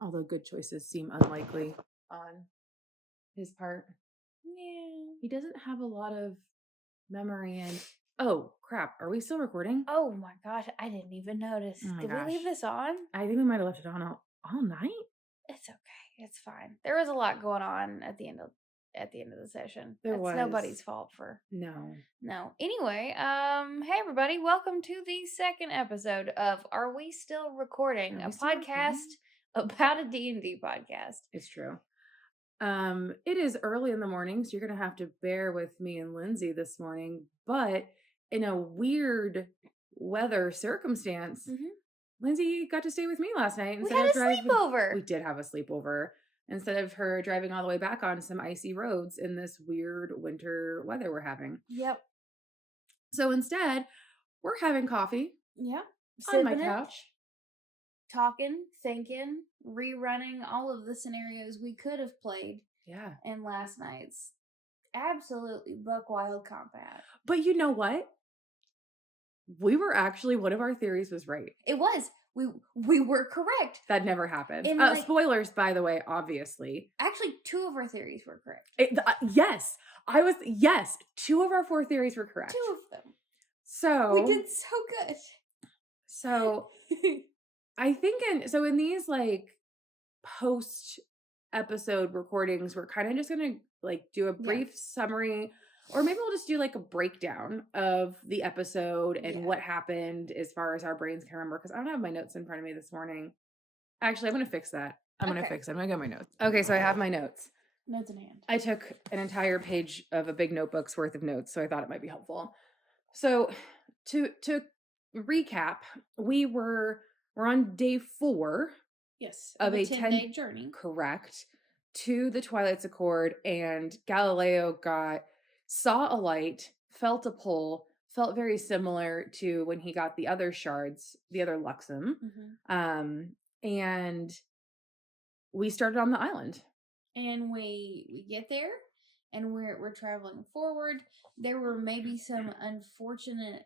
Although good choices seem unlikely on his part. Yeah. He doesn't have a lot of memory and oh crap, are we still recording? Oh my gosh, I didn't even notice. Oh my Did we leave gosh. this on? I think we might have left it on all night. It's okay. It's fine. There was a lot going on at the end of the session. There was. Nobody's fault for No. Anyway, hey everybody, welcome to the second episode of Are We Still Recording? Are A we still podcast about a D&D podcast. It's true. It is early in the morning, so you're gonna have to bear with me and Lindsay this morning, but in a weird weather circumstance, Lindsay got to stay with me last night We instead had of a driving. sleepover. We did have a sleepover instead of her driving all the way back on some icy roads in this weird winter weather we're having. Yep. So instead, we're having coffee. Yep. On my couch. Talking, thinking, rerunning all of the scenarios we could have played. Yeah. In last night's absolutely buck wild combat. But you know what? We were actually, one of our theories was right. It was. We were correct. That never happened. Spoilers, by the way, obviously. Actually, 2 of our theories were correct. Yes, 2 of our 4 theories were correct. 2 of them. So we did so good. So I think in these like post episode recordings, we're kind of just gonna like do a brief summary, or maybe we'll just do like a breakdown of the episode and what happened as far as our brains can remember, because I don't have my notes in front of me this morning. Actually, I'm gonna fix that. I'm gonna get my notes. Okay, so I have my notes. Notes in hand. I took an entire page of a big notebook's worth of notes, so I thought it might be helpful. So to recap, we're on day 4. Yes, of a 10-day journey. Correct. To the Twilight's Accord, and Galileo saw a light, felt a pull, felt very similar to when he got the other shards, the other Luxem. And we started on the island. And we get there, and we're traveling forward. There were maybe some unfortunate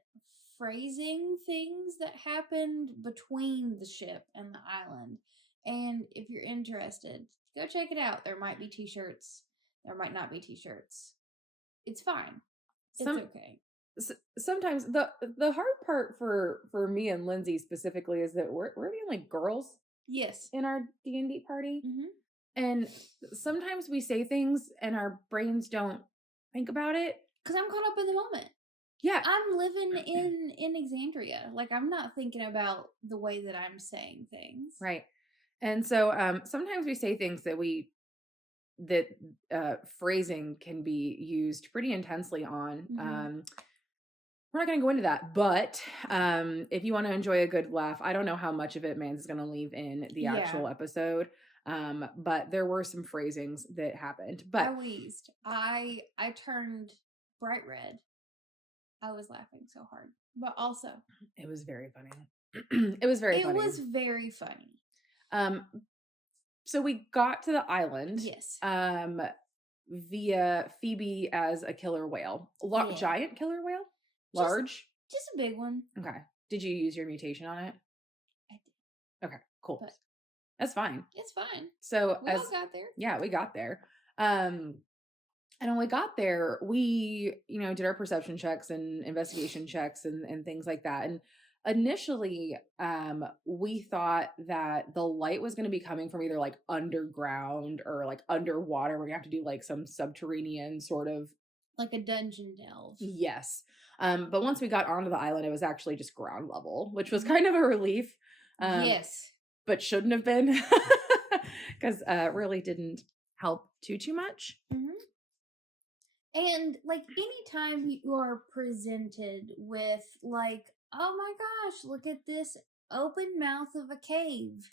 phrasing things that happened between the ship and the island. And if you're interested, go check it out. There might be t-shirts. There might not be t-shirts. It's fine. It's okay. Sometimes the hard part for me and Lindsay specifically is that we're the only girls. Yes. In our D&D party. And sometimes we say things and our brains don't think about it. Because I'm caught up in the moment. Yeah. I'm living in Exandria. Like, I'm not thinking about the way that I'm saying things. Right. And so sometimes we say things that phrasing can be used pretty intensely on. We're not going to go into that, but if you want to enjoy a good laugh, I don't know how much of it Mans is going to leave in the actual episode. But there were some phrasings that happened. But I wheezed. I turned bright red. I was laughing so hard. But also, it was very funny. It was very funny. So we got to the island. Yes. Via Phoebe as a killer whale. Giant killer whale? Large? Just a big one. Okay. Did you use your mutation on it? I did. Okay, cool. But that's fine. It's fine. So we all got there. Yeah, we got there. And when we got there, we, did our perception checks and investigation checks and things like that. And initially, we thought that the light was going to be coming from either like underground or like underwater. We're going to have to do like some subterranean sort of. Like a dungeon delve. Yes. But once we got onto the island, it was actually just ground level, which was kind of a relief. Yes. But shouldn't have been. Because really didn't help too much. And like anytime you are presented with like, oh my gosh, look at this open mouth of a cave.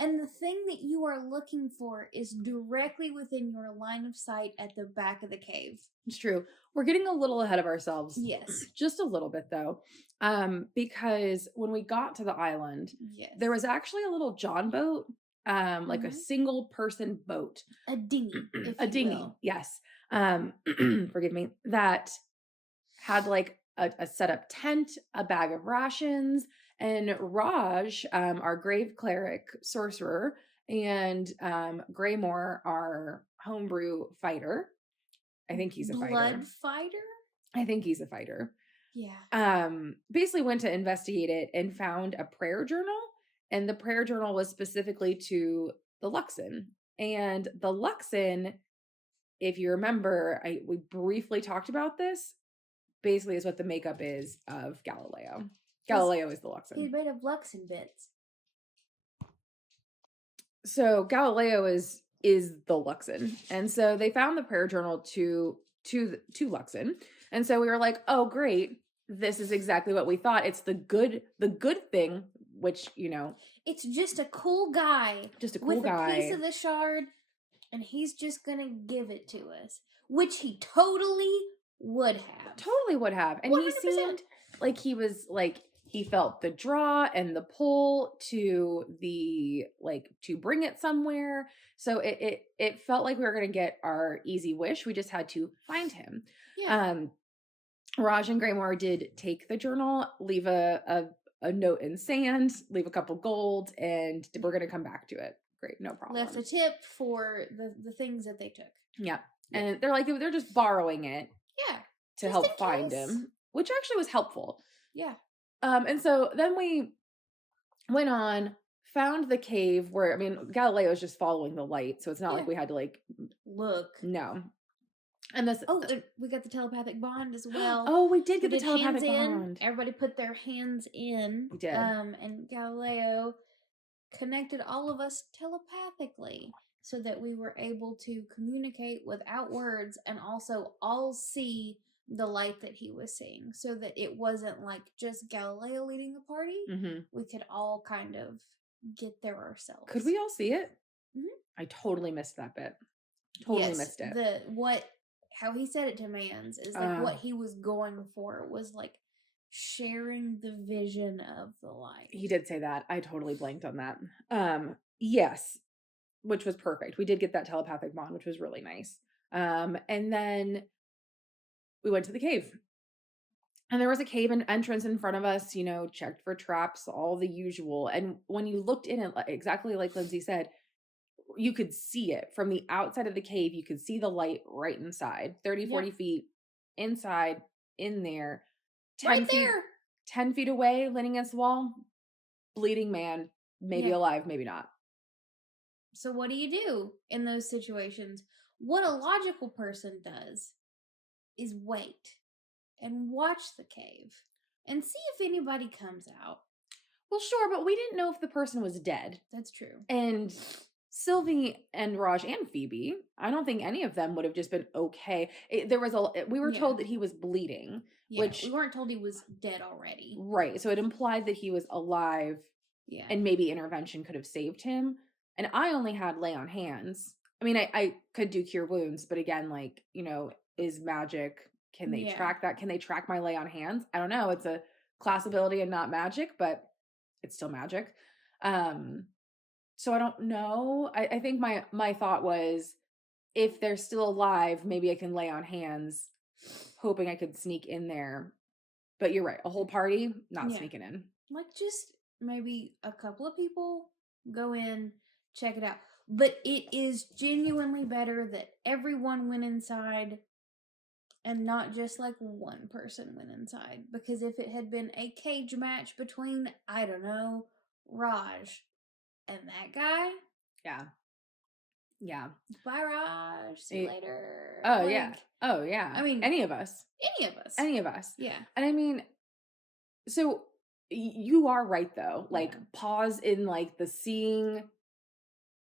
And the thing that you are looking for is directly within your line of sight at the back of the cave. It's true. We're getting a little ahead of ourselves. Yes. Just a little bit though. Because when we got to the island, there was actually a little John boat. Like a single person boat. A dinghy. A dinghy, will. Yes. Forgive me. That had like a set up tent, a bag of rations, and Raj, our grave cleric sorcerer, and Graymore, our homebrew fighter. I think he's a fighter. Blood fighter? I think he's a fighter. Yeah. Basically went to investigate it and found a prayer journal. And the prayer journal was specifically to the Luxon. And the Luxon, if you remember, we briefly talked about this, basically is what the makeup is of Galileo. Galileo is the Luxon. He's made of Luxon bits. So Galileo is the Luxon. And so they found the prayer journal to Luxon. And so we were like, oh, great. This is exactly what we thought. It's the good thing, which, you know. It's just a cool guy. Just a cool guy. With a piece of the shard, and he's just going to give it to us. Which he totally would have. Totally would have. And 100%. He seemed like he was like, he felt the draw and the pull to bring it somewhere. So it felt like we were going to get our easy wish. We just had to find him. Yeah. Raj and Graymore did take the journal, leave a note in sand, leave a couple gold, and we're going to come back to it. Great. No problem. Left a tip for the things that they took. Yeah. And they're just borrowing it. Yeah. To help find him, which actually was helpful. Yeah. And so then we went on, found the cave where, I mean, Galileo is just following the light. So it's not like we had to look. No. And this. Oh, we got the telepathic bond as well. Oh, we did get the telepathic bond. Everybody put their hands in. We did. And Galileo connected all of us telepathically so that we were able to communicate without words and also all see the light that he was seeing, so that it wasn't like just Galileo leading the party. Mm-hmm. We could all kind of get there ourselves. Could we all see it? Mm-hmm. I totally missed that bit. Totally missed it. How he said it to Mans is like what he was going for was like sharing the vision of the light. He did say that. I totally blanked on that. Yes, which was perfect. We did get that telepathic bond, which was really nice. And then we went to the cave. And there was a cave entrance in front of us, you know, checked for traps, all the usual. And when you looked in it, exactly like Lindsay said, you could see it from the outside of the cave. You could see the light right inside, 30, 40 feet inside, in there. 10 feet, 10 feet away, leaning against the wall, bleeding man, maybe alive, maybe not. So what do you do in those situations? What a logical person does is wait and watch the cave and see if anybody comes out. Well, sure, but we didn't know if the person was dead. That's true. And Sylvie and Raj and Phoebe, I don't think any of them would have just been okay. We were told that he was bleeding, which we weren't told he was dead already. Right. So it implied that he was alive. Yeah. And maybe intervention could have saved him. And I only had lay on hands. I mean, I could do cure wounds, but again, like, you know, is magic, can they track that? Can they track my lay on hands? I don't know. It's a class ability and not magic, but it's still magic. So I don't know. I think my thought was, if they're still alive, maybe I can lay on hands, hoping I could sneak in there. But you're right. A whole party, not sneaking in. Like just maybe a couple of people go in, check it out. But it is genuinely better that everyone went inside and not just like one person went inside. Because if it had been a cage match between, I don't know, Raj and that guy. Yeah. Yeah. Bye, Raj. See you later. Oh, yeah. Oh, yeah. I mean, any of us. Any of us. Yeah. And I mean, so you are right, though. Like, pause in, like, the seeing.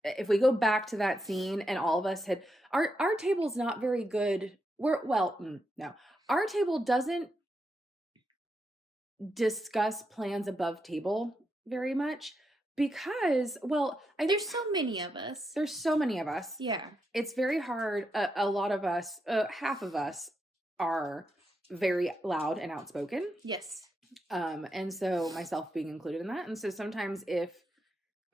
If we go back to that scene and all of us had. Our table's not very good. No. Our table doesn't discuss plans above table very much. Because, there's so many of us. There's so many of us. Yeah. It's very hard. A lot of us, half of us are very loud and outspoken. Yes. And so myself being included in that. And so sometimes if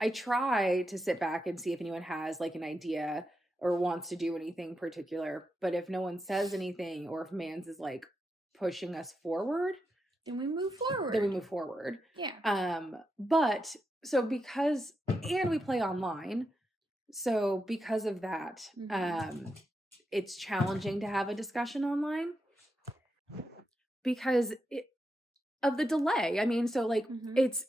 I try to sit back and see if anyone has like an idea or wants to do anything particular, but if no one says anything or if Mans is like pushing us forward, Then we move forward. Yeah. But so because, and we play online, so because of that, it's challenging to have a discussion online because of the delay. I mean, so like it's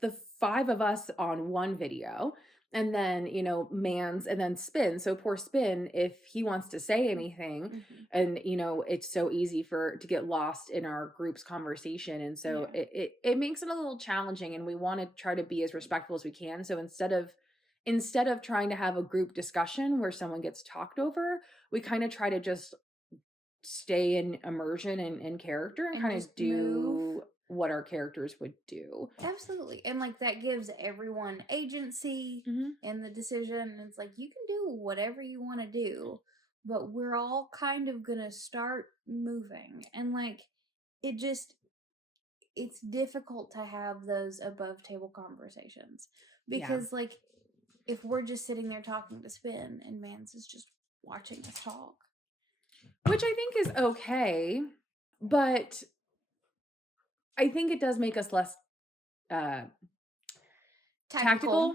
the 5 of us on one video, and then, you know, Mans, and then Spin. So poor Spin, if he wants to say anything, and, you know, it's so easy to get lost in our group's conversation. And so it makes it a little challenging, and we want to try to be as respectful as we can. So instead of trying to have a group discussion where someone gets talked over, we kind of try to just stay in immersion and character and kind of do what our characters would do. Absolutely. And like that gives everyone agency in the decision. It's like you can do whatever you want to do, but we're all kind of gonna start moving. And like it's difficult to have those above table conversations because like if we're just sitting there talking to Spin and Mans is just watching us talk, which I think is okay, but I think it does make us less tactical.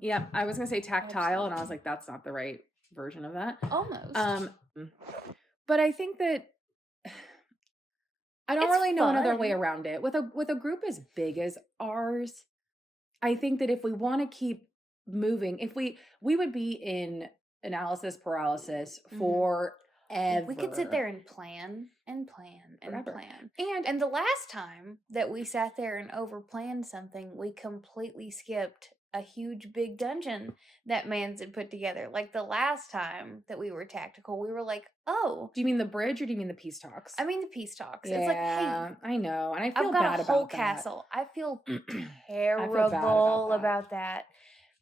Yeah, I was gonna say tactile. Absolutely. And I was like, that's not the right version of that. Almost. But I think that I don't really know another way around it. With a group as big as ours, I think that if we want to keep moving, if we would be in analysis paralysis for ever. We could sit there and plan and plan and plan. And the last time that we sat there and overplanned something, we completely skipped a huge big dungeon that Mans had put together. Like the last time that we were tactical, we were like, oh. Do you mean the bridge or do you mean the peace talks? I mean the peace talks. Yeah, it's like, hey, I know. And I feel I've got bad a whole about castle. That. I feel terrible about that.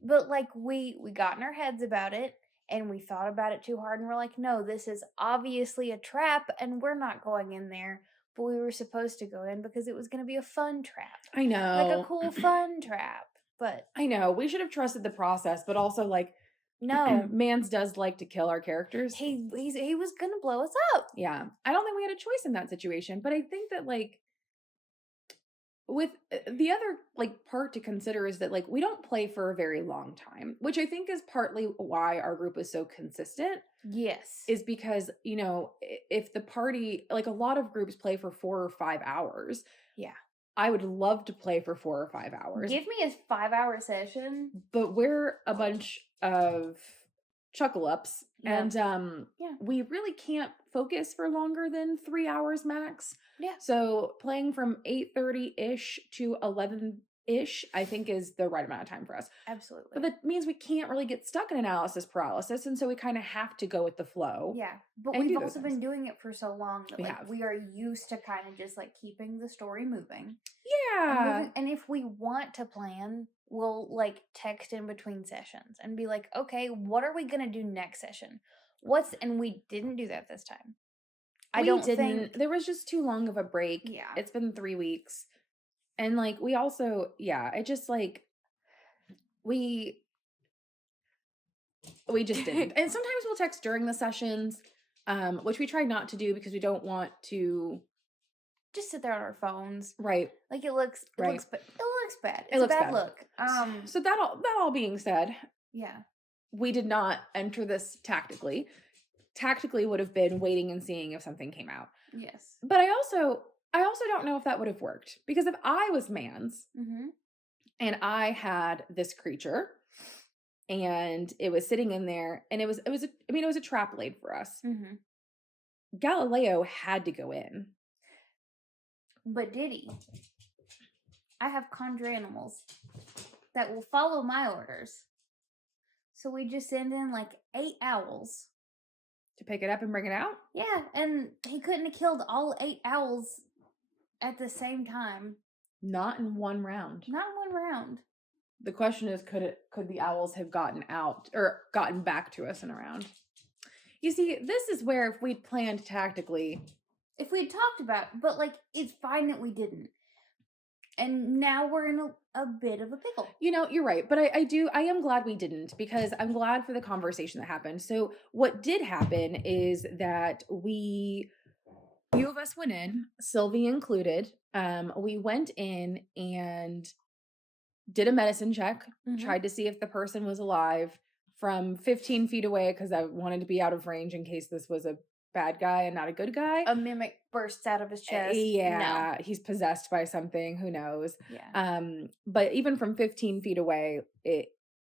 But like we got in our heads about it. And we thought about it too hard and we're like, no, this is obviously a trap and we're not going in there. But we were supposed to go in because it was going to be a fun trap. I know. Like a cool, fun trap. But I know. We should have trusted the process, but also like, no. Mans does like to kill our characters. He was going to blow us up. Yeah. I don't think we had a choice in that situation. But I think that like, with the other like part to consider is that like we don't play for a very long time, which I think is partly why our group is so consistent. Yes. Is because, you know, if the party, like a lot of groups play for 4 or 5 hours. Yeah. I would love to play for 4 or 5 hours. Give me a 5-hour session. But we're a bunch of chuckle ups and we really can't focus for longer than 3 hours max. Yeah. So playing from 8:30-ish to 11-ish, I think is the right amount of time for us. Absolutely. But that means we can't really get stuck in analysis paralysis, and so we kind of have to go with the flow. Yeah. But we've also been doing it for so long that we are used to kind of just like keeping the story moving. Yeah. And if we want to plan, we'll like text in between sessions and be like, okay, what are we gonna do next session? And we didn't do that this time. I don't think there was just too long of a break. Yeah. It's been 3 weeks. And like we also, it just like we just didn't. And sometimes we'll text during the sessions, which we try not to do because we don't want to just sit there on our phones. Right. Like it looks bad. It's it looks a bad bad look. So that all being said, yeah. We did not enter this tactically. Tactically would have been waiting and seeing if something came out. Yes. But I also don't know if that would have worked, because if I was Mans and I had this creature and it was sitting in there and it was a trap laid for us. Galileo had to go in. But did he? I have conjure animals that will follow my orders. So we just send in like 8 owls. To pick it up and bring it out? Yeah, and he couldn't have killed all 8 owls at the same time. Not in one round. The question is, could the owls have gotten out or gotten back to us in a round? You see, this is where if we'd planned tactically. If we'd talked about, but like, it's fine that we didn't. And now we're in a bit of a pickle. You know, you're right. But I am glad we didn't, because I'm glad for the conversation that happened. So what did happen is that we A few of us went in, Sylvie included. We went in and did a medicine check, tried to see if the person was alive from 15 feet away because I wanted to be out of range in case this was a bad guy and not a good guy. A mimic bursts out of his chest. Yeah, he's possessed by something. Who knows? Yeah. But even from 15 feet away,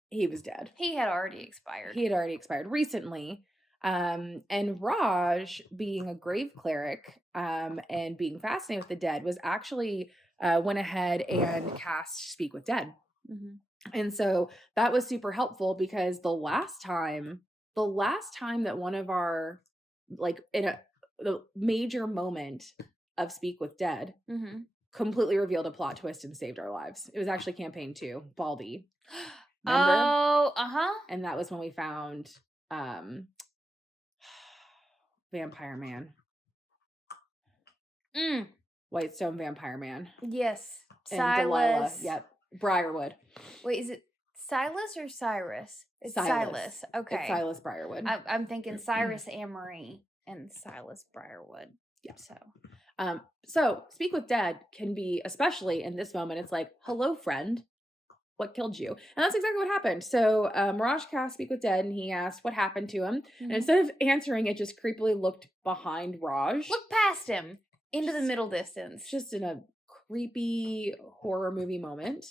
he was dead. He had already expired. He had already expired recently. And Raj, being a grave cleric and being fascinated with the dead, was actually went ahead and cast Speak with Dead. And so that was super helpful because the last time that one of our, like, the major moment of Speak with Dead completely revealed a plot twist and saved our lives. It was actually campaign 2, Baldy. Remember? Oh, And that was when we found Vampire Man. Whitestone Vampire Man. Yes. And Delilah. Silas. Yep. Briarwood. Wait, is it Silas or Cyrus? It's Silas. Silas. Okay. It's Silas Briarwood. I'm thinking Cyrus Amory and Silas Briarwood. Yeah. So. So Speak with Dead can be, especially in this moment, it's like, hello, friend. What killed you? And that's exactly what happened. So Raj cast Speak with Dead and he asked what happened to him. And instead of answering, it just creepily looked behind Raj. Look past him into the middle distance. Just in a creepy horror movie moment.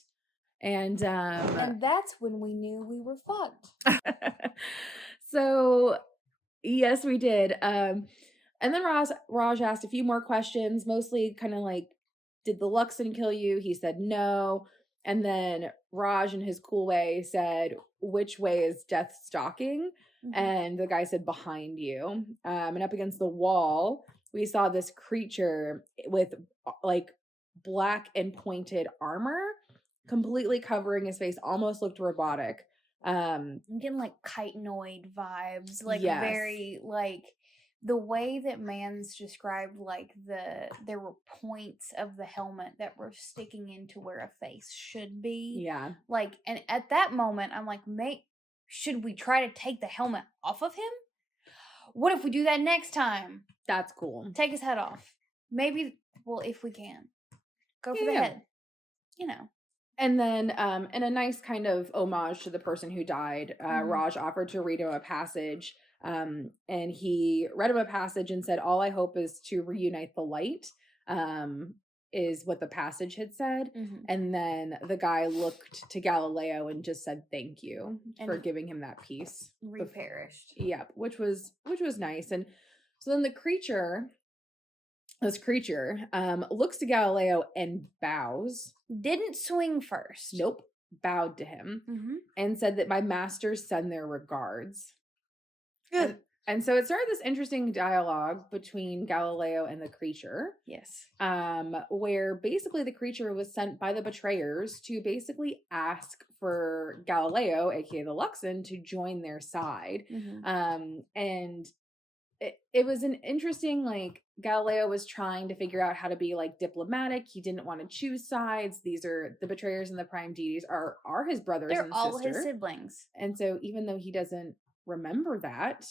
And that's when we knew we were fucked. So yes, we did. And then Raj asked a few more questions, mostly kind of like, did the Luxon kill you? He said no. And then Raj, in his cool way, said, which way is death stalking? And the guy said, behind you. And up against the wall, we saw this creature with like black and pointed armor, completely covering his face, almost looked robotic. I'm getting like chitinoid vibes, like Yes. very like the way that Mans described, like there were points of the helmet that were sticking into where a face should be. Yeah. Like, and at that moment, I'm like, mate, should we try to take the helmet off of him? What if we do that next time? That's cool. Take his head off. Maybe, well, if we can. Go for the head. You know. And then, in a nice kind of homage to the person who died, Raj offered to read him a passage. And he read him a passage and said, all I hope is to reunite the light, is what the passage had said. And then the guy looked to Galileo and just said, thank you for giving him that peace. Reperished. Yep. Which was nice. And so then this creature, looks to Galileo and bows. Didn't swing first. Nope. Bowed to him and said that my masters send their regards. Good. And so it started this interesting dialogue between Galileo and the creature. Yes. Where basically the creature was sent by the betrayers to basically ask for Galileo, aka the Luxon, to join their side. And it was an interesting, like, Galileo was trying to figure out how to be like diplomatic. He didn't want to choose sides. These are the betrayers and the prime deities are his brothers and They're all sister. his siblings. And so even though he doesn't remember that,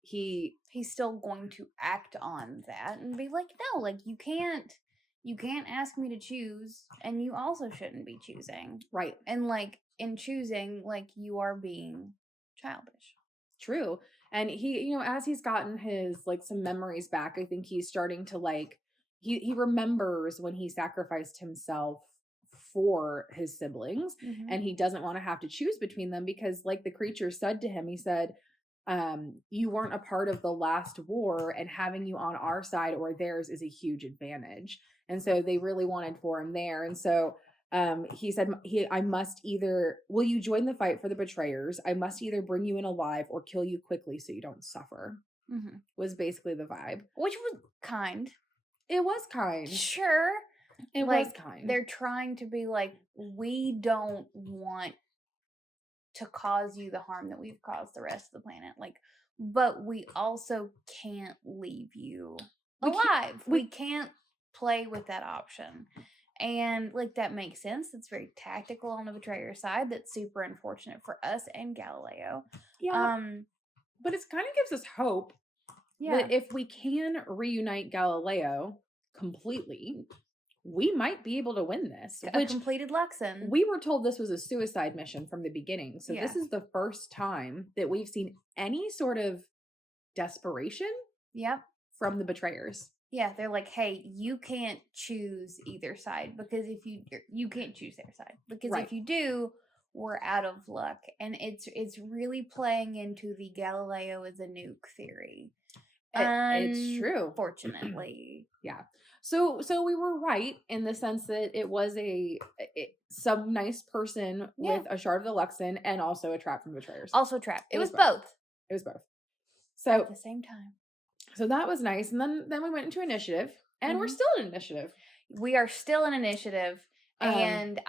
he's still going to act on that and be like, no, like you can't ask me to choose, and you also shouldn't be choosing. Right. And like in choosing, like you are being childish. True. And he, you know, as he's gotten his, like, some memories back, I think he's starting to, like, he remembers when he sacrificed himself for his siblings, and he doesn't want to have to choose between them because, like the creature said to him, he said, you weren't a part of the last war, and having you on our side or theirs is a huge advantage. And so they really wanted for him there. And so he said, I must either, will you join the fight for the betrayers? I must either bring you in alive or kill you quickly so you don't suffer. Was basically the vibe. Which was kind. It was kind. Sure. It was kind. They're trying to be like, we don't want to cause you the harm that we've caused the rest of the planet. Like, but we also can't leave you alive. We can't play with that option. And like that makes sense. That's very tactical on the betrayer side. That's super unfortunate for us and Galileo. Yeah. But it kind of gives us hope Yeah. that if we can reunite Galileo completely, we might be able to win this. A Which completed Luxon. we were told this was a suicide mission from the beginning. So Yeah. this is the first time that we've seen any sort of desperation Yep. from the betrayers. Yeah, they're like, hey, you can't choose either side because if you can't choose their side because Right. if you do, we're out of luck. And it's really playing into the Galileo is a nuke theory. It's true. Unfortunately. Yeah. So we were right in the sense that it was some nice person Yeah. with a shard of the Luxon and also a trap from betrayers. Also trapped. It It was was both. both. It was both. So At the same time. So that was nice. And then we went into initiative and we're Mhm. still in initiative. We are still in initiative. Um, And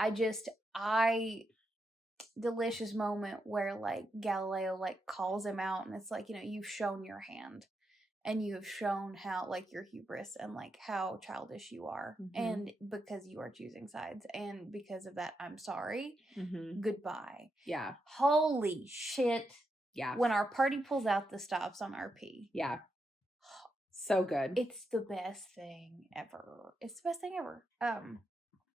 delicious moment where like Galileo like calls him out and it's like, you've shown your hand and you have shown how like your hubris and like how childish you are. Mhm. And because you are choosing sides and because of that, I'm sorry. Mhm. Goodbye. Yeah. Holy shit. Yeah. When our party pulls out the stops on RP. Yeah. So good. It's the best thing ever. It's the best thing ever.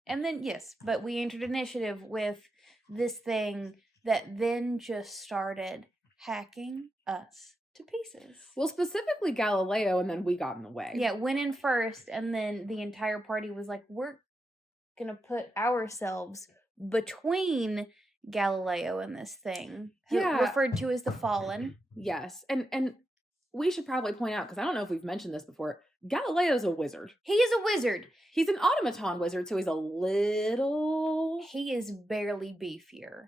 And then yes, but we entered initiative with this thing that then just started hacking us to pieces. Well, specifically Galileo, and then we got in the way. Yeah, went in first, and then the entire party was like, we're gonna put ourselves between Galileo and this thing. Yeah. Referred to as the Fallen. Yes. And we should probably point out, because I don't know if we've mentioned this before, Galileo's a wizard. He is a wizard. He's an automaton wizard, so he's a little... He is barely beefier.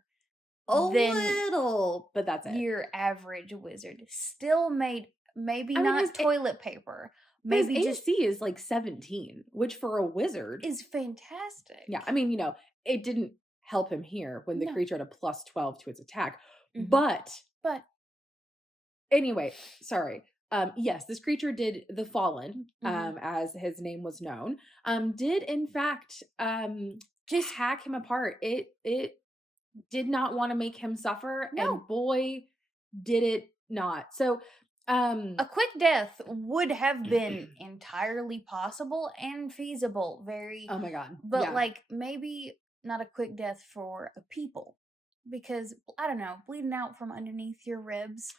Little, but that's it. Your average wizard. Still made, maybe I mean, not his toilet paper. His Maybe just AC is like 17, which for a wizard... is fantastic. Yeah, I mean, it didn't help him here when the No. creature had a plus 12 to its attack. Mhm. But anyway, sorry. Yes, this creature did the Fallen, as his name was known, did in fact just hack him apart. It did not want to make him suffer, No. and boy, did it not. So a quick death would have been entirely possible and feasible. Very oh my god. but yeah. like maybe not a quick death for a people. Because I don't know, bleeding out from underneath your ribs.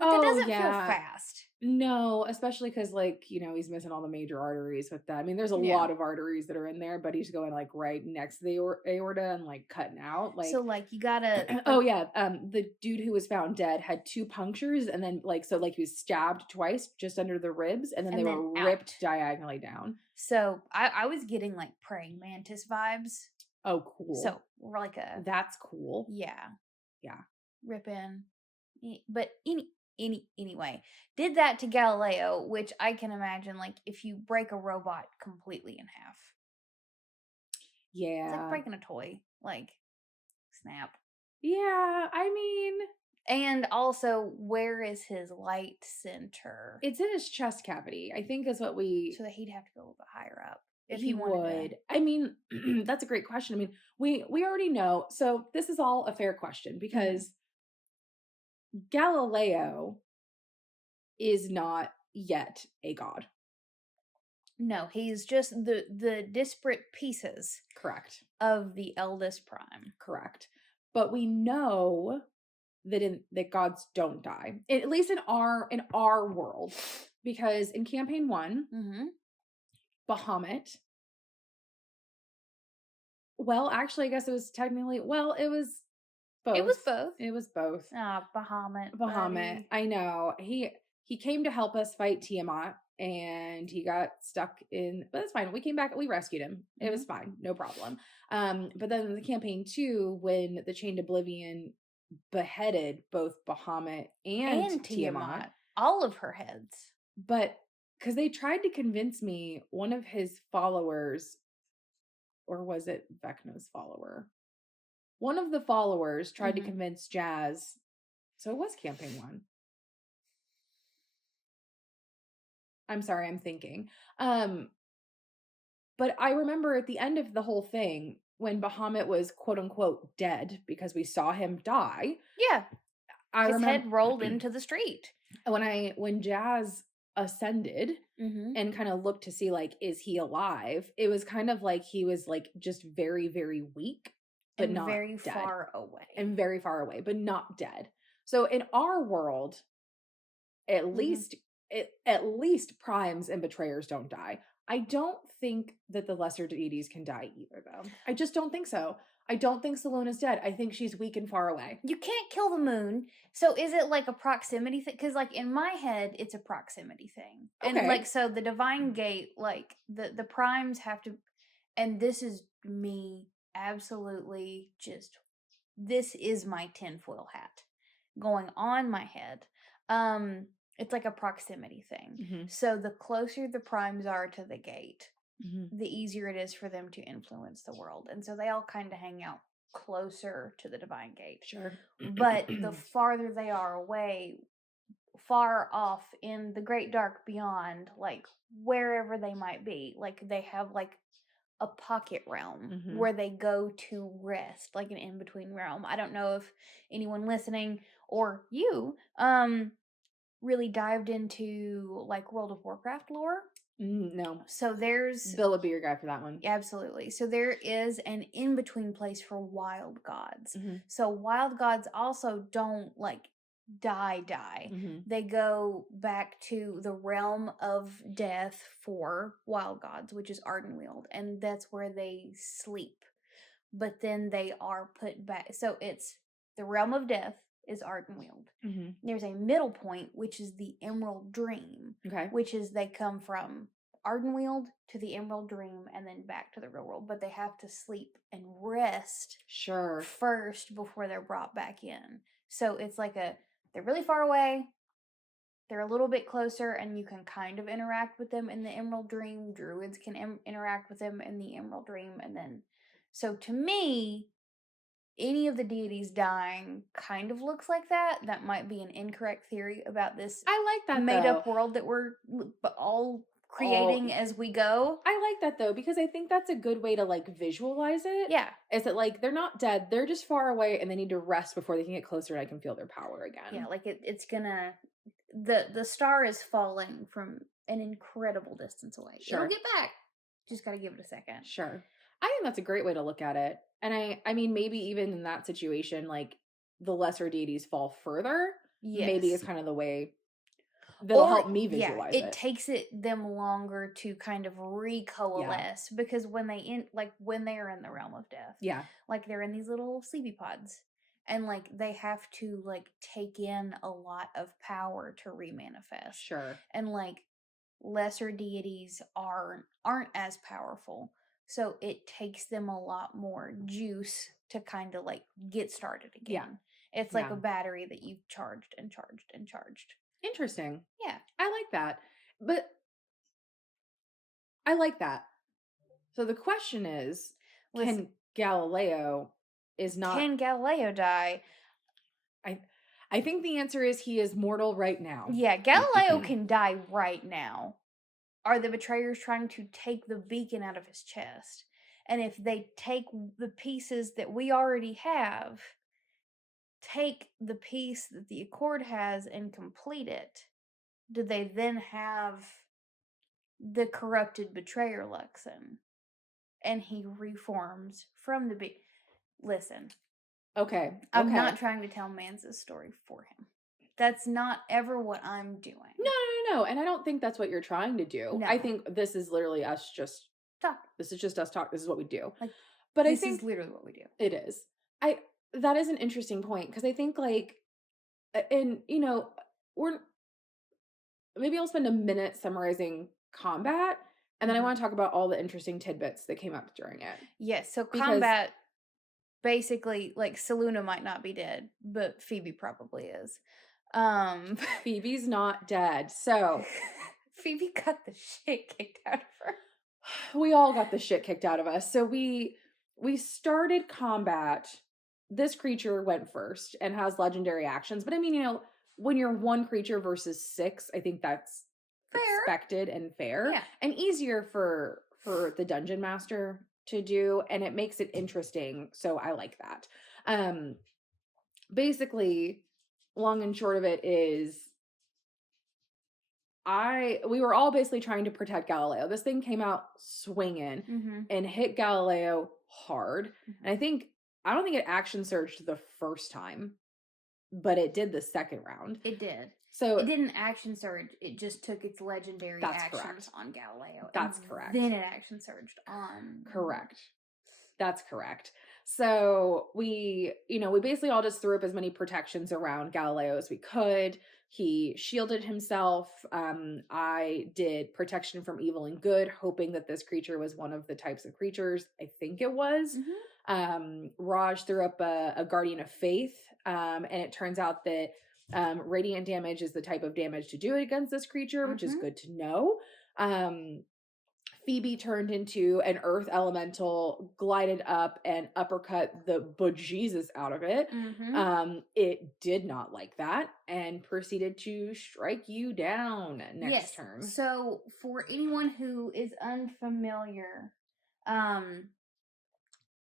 Like, that doesn't feel fast. No, especially because he's missing all the major arteries with that. I mean, there's a lot of arteries that are in there, but he's going like right next to the aorta and like cutting out. So like you gotta. Oh yeah, the dude who was found dead had 2 punctures, and then he was stabbed twice just under the ribs, and then they were ripped diagonally down. So I was getting like praying mantis vibes. Oh, cool. So we're like that's cool. Yeah. Yeah. Rip in. But anyway, did that to Galileo, which I can imagine like if you break a robot completely in half. Yeah. It's like breaking a toy. Like snap. Yeah, I mean, and also where is his light center? It's in his chest cavity, I think is what we... So that he'd have to go a little bit higher up. If he would. I mean, that's a great question. I mean, we already know. So this is all a fair question because Galileo is not yet a god. No, he's just the disparate pieces. Correct. Of the eldest prime. Correct. But we know that gods don't die. At least in our world. Because in campaign 1, Bahamut. Well, actually, I guess it was technically... Well, it was both. It was both. It was both. Ah, Bahamut. Bahamut. I know. He came to help us fight Tiamat, and he got stuck in... But that's fine. We came back. We rescued him. It was fine. No problem. But then in the campaign 2, when the Chained Oblivion beheaded both Bahamut and Tiamat. All of her heads. But... Because they tried to convince me, one of his followers, or was it Vecna's follower? One of the followers tried to convince Jazz, so it was campaign 1. I'm sorry, I'm thinking. But I remember at the end of the whole thing, when Bahamut was quote unquote dead because we saw him die. Yeah. His head rolled into the street. When Jazz ascended Mm-hmm. and kind of looked to see, like, is he alive? It was kind of like he was, like, just very, very weak, but And not very dead. far away. And very far away, but not dead. So in our world, at Mhm. least at least primes and betrayers don't die. I don't think that the lesser deities can die either, though. I just don't think so. I don't think Salona's dead. I think she's weak and far away. You can't kill the moon. So is it like a proximity thing? Because like in my head, it's a proximity thing. And Okay. like so the divine gate, like the primes have to, and this is me absolutely just, this is my tinfoil hat going on my head. It's like a proximity thing. Mhm. So the closer the primes are to the gate, Mhm. the easier it is for them to influence the world. And so they all kind of hang out closer to the divine gate. Sure. But the farther they are away, far off in the great dark beyond, like wherever they might be, like they have like a pocket realm Mhm. where they go to rest, like an in-between realm. I don't know if anyone listening or you really dived into like World of Warcraft lore. No. So there's Bill would be your guy for that one. absolutely. So there is an in-between place for wild gods. Mhm. So wild gods also don't like die. Mhm. They go back to the realm of death for wild gods, which is Ardenweald, and that's where they sleep. But then they are put back. So it's the realm of death is Ardenweald. Mhm. There's a middle point, which is the Emerald Dream, Okay. which is they come from Ardenweald to the Emerald Dream and then back to the real world, but they have to sleep and rest Sure. first before they're brought back in. So it's like they're really far away, they're a little bit closer, and you can kind of interact with them in the Emerald Dream. Druids can interact with them in the Emerald Dream, and then, so to me, any of the deities dying kind of looks like that. That might be an incorrect theory about this I like that made though. up world that we're all creating as we go. I like that though, because I think that's a good way to like visualize it. Yeah. Is that like they're not dead, they're just far away and they need to rest before they can get closer and I can feel their power again. Yeah, like it's gonna, the star is falling from an incredible distance away. Sure. It'll get back. Just gotta give it a second. Sure. I think that's a great way to look at it. And I mean, maybe even in that situation, like the lesser deities fall further. Yes. Maybe is kind of the way that'll help me Yeah, visualize it takes them longer to kind of recoalesce because when when they are in the realm of death, Yeah. like they're in these little sleepy pods, and like they have to like take in a lot of power to remanifest. Sure. And like lesser deities aren't as powerful, so it takes them a lot more juice to kind of like get started again. It's like a battery that you've charged and charged and charged. Interesting. Yeah. I like that. But I like that. So the question is, can Galileo Can Galileo die? I think the answer is he is mortal right now. Yeah, Galileo can die right now. Are the betrayers trying to take the beacon out of his chest? And if they take the pieces that we already have, take the piece that the Accord has and complete it, do they then have the corrupted betrayer Luxon? And he reforms from the beacon. Listen. Okay. I'm not trying to tell Manza's story for him. That's not ever what I'm doing. No. And I don't think that's what you're trying to do. No. I think this is literally us just talk. This is just us talk. This is what we do. Like, but this I think is literally what we do. It is. That is an interesting point because I think like, and you know, maybe I'll spend a minute summarizing combat, and then I want to talk about all the interesting tidbits that came up during it. Yes. So combat, basically, like Saluna might not be dead, but Phoebe probably is. Phoebe's not dead, so Phoebe got the shit kicked out of her. We all got the shit kicked out of us. So we started combat. This creature went first and has legendary actions. But I mean, you know, when you're one creature versus 6, I think that's fair. Expected and fair. Yeah. And easier for the dungeon master to do, and it makes it interesting. So I like that. Basically, long and short of it is we were all basically trying to protect Galileo. This thing came out swinging and hit Galileo hard. And I don't think it action surged the first time, but it did the second round. It did. So it didn't action surge. It just took its legendary actions correct. on Galileo. That's correct. Then it action surged on. Correct. That's correct. So we basically all just threw up as many protections around Galileo as we could. He shielded himself. I did protection from evil and good, hoping that this creature was one of the types of creatures. I think it was. Raj threw up a Guardian of Faith, and it turns out that radiant damage is the type of damage to do it against this creature, which is good to know. Phoebe turned into an earth elemental, glided up and uppercut the bejesus out of it. It did not like that and proceeded to strike you down next turn. So for anyone who is unfamiliar, an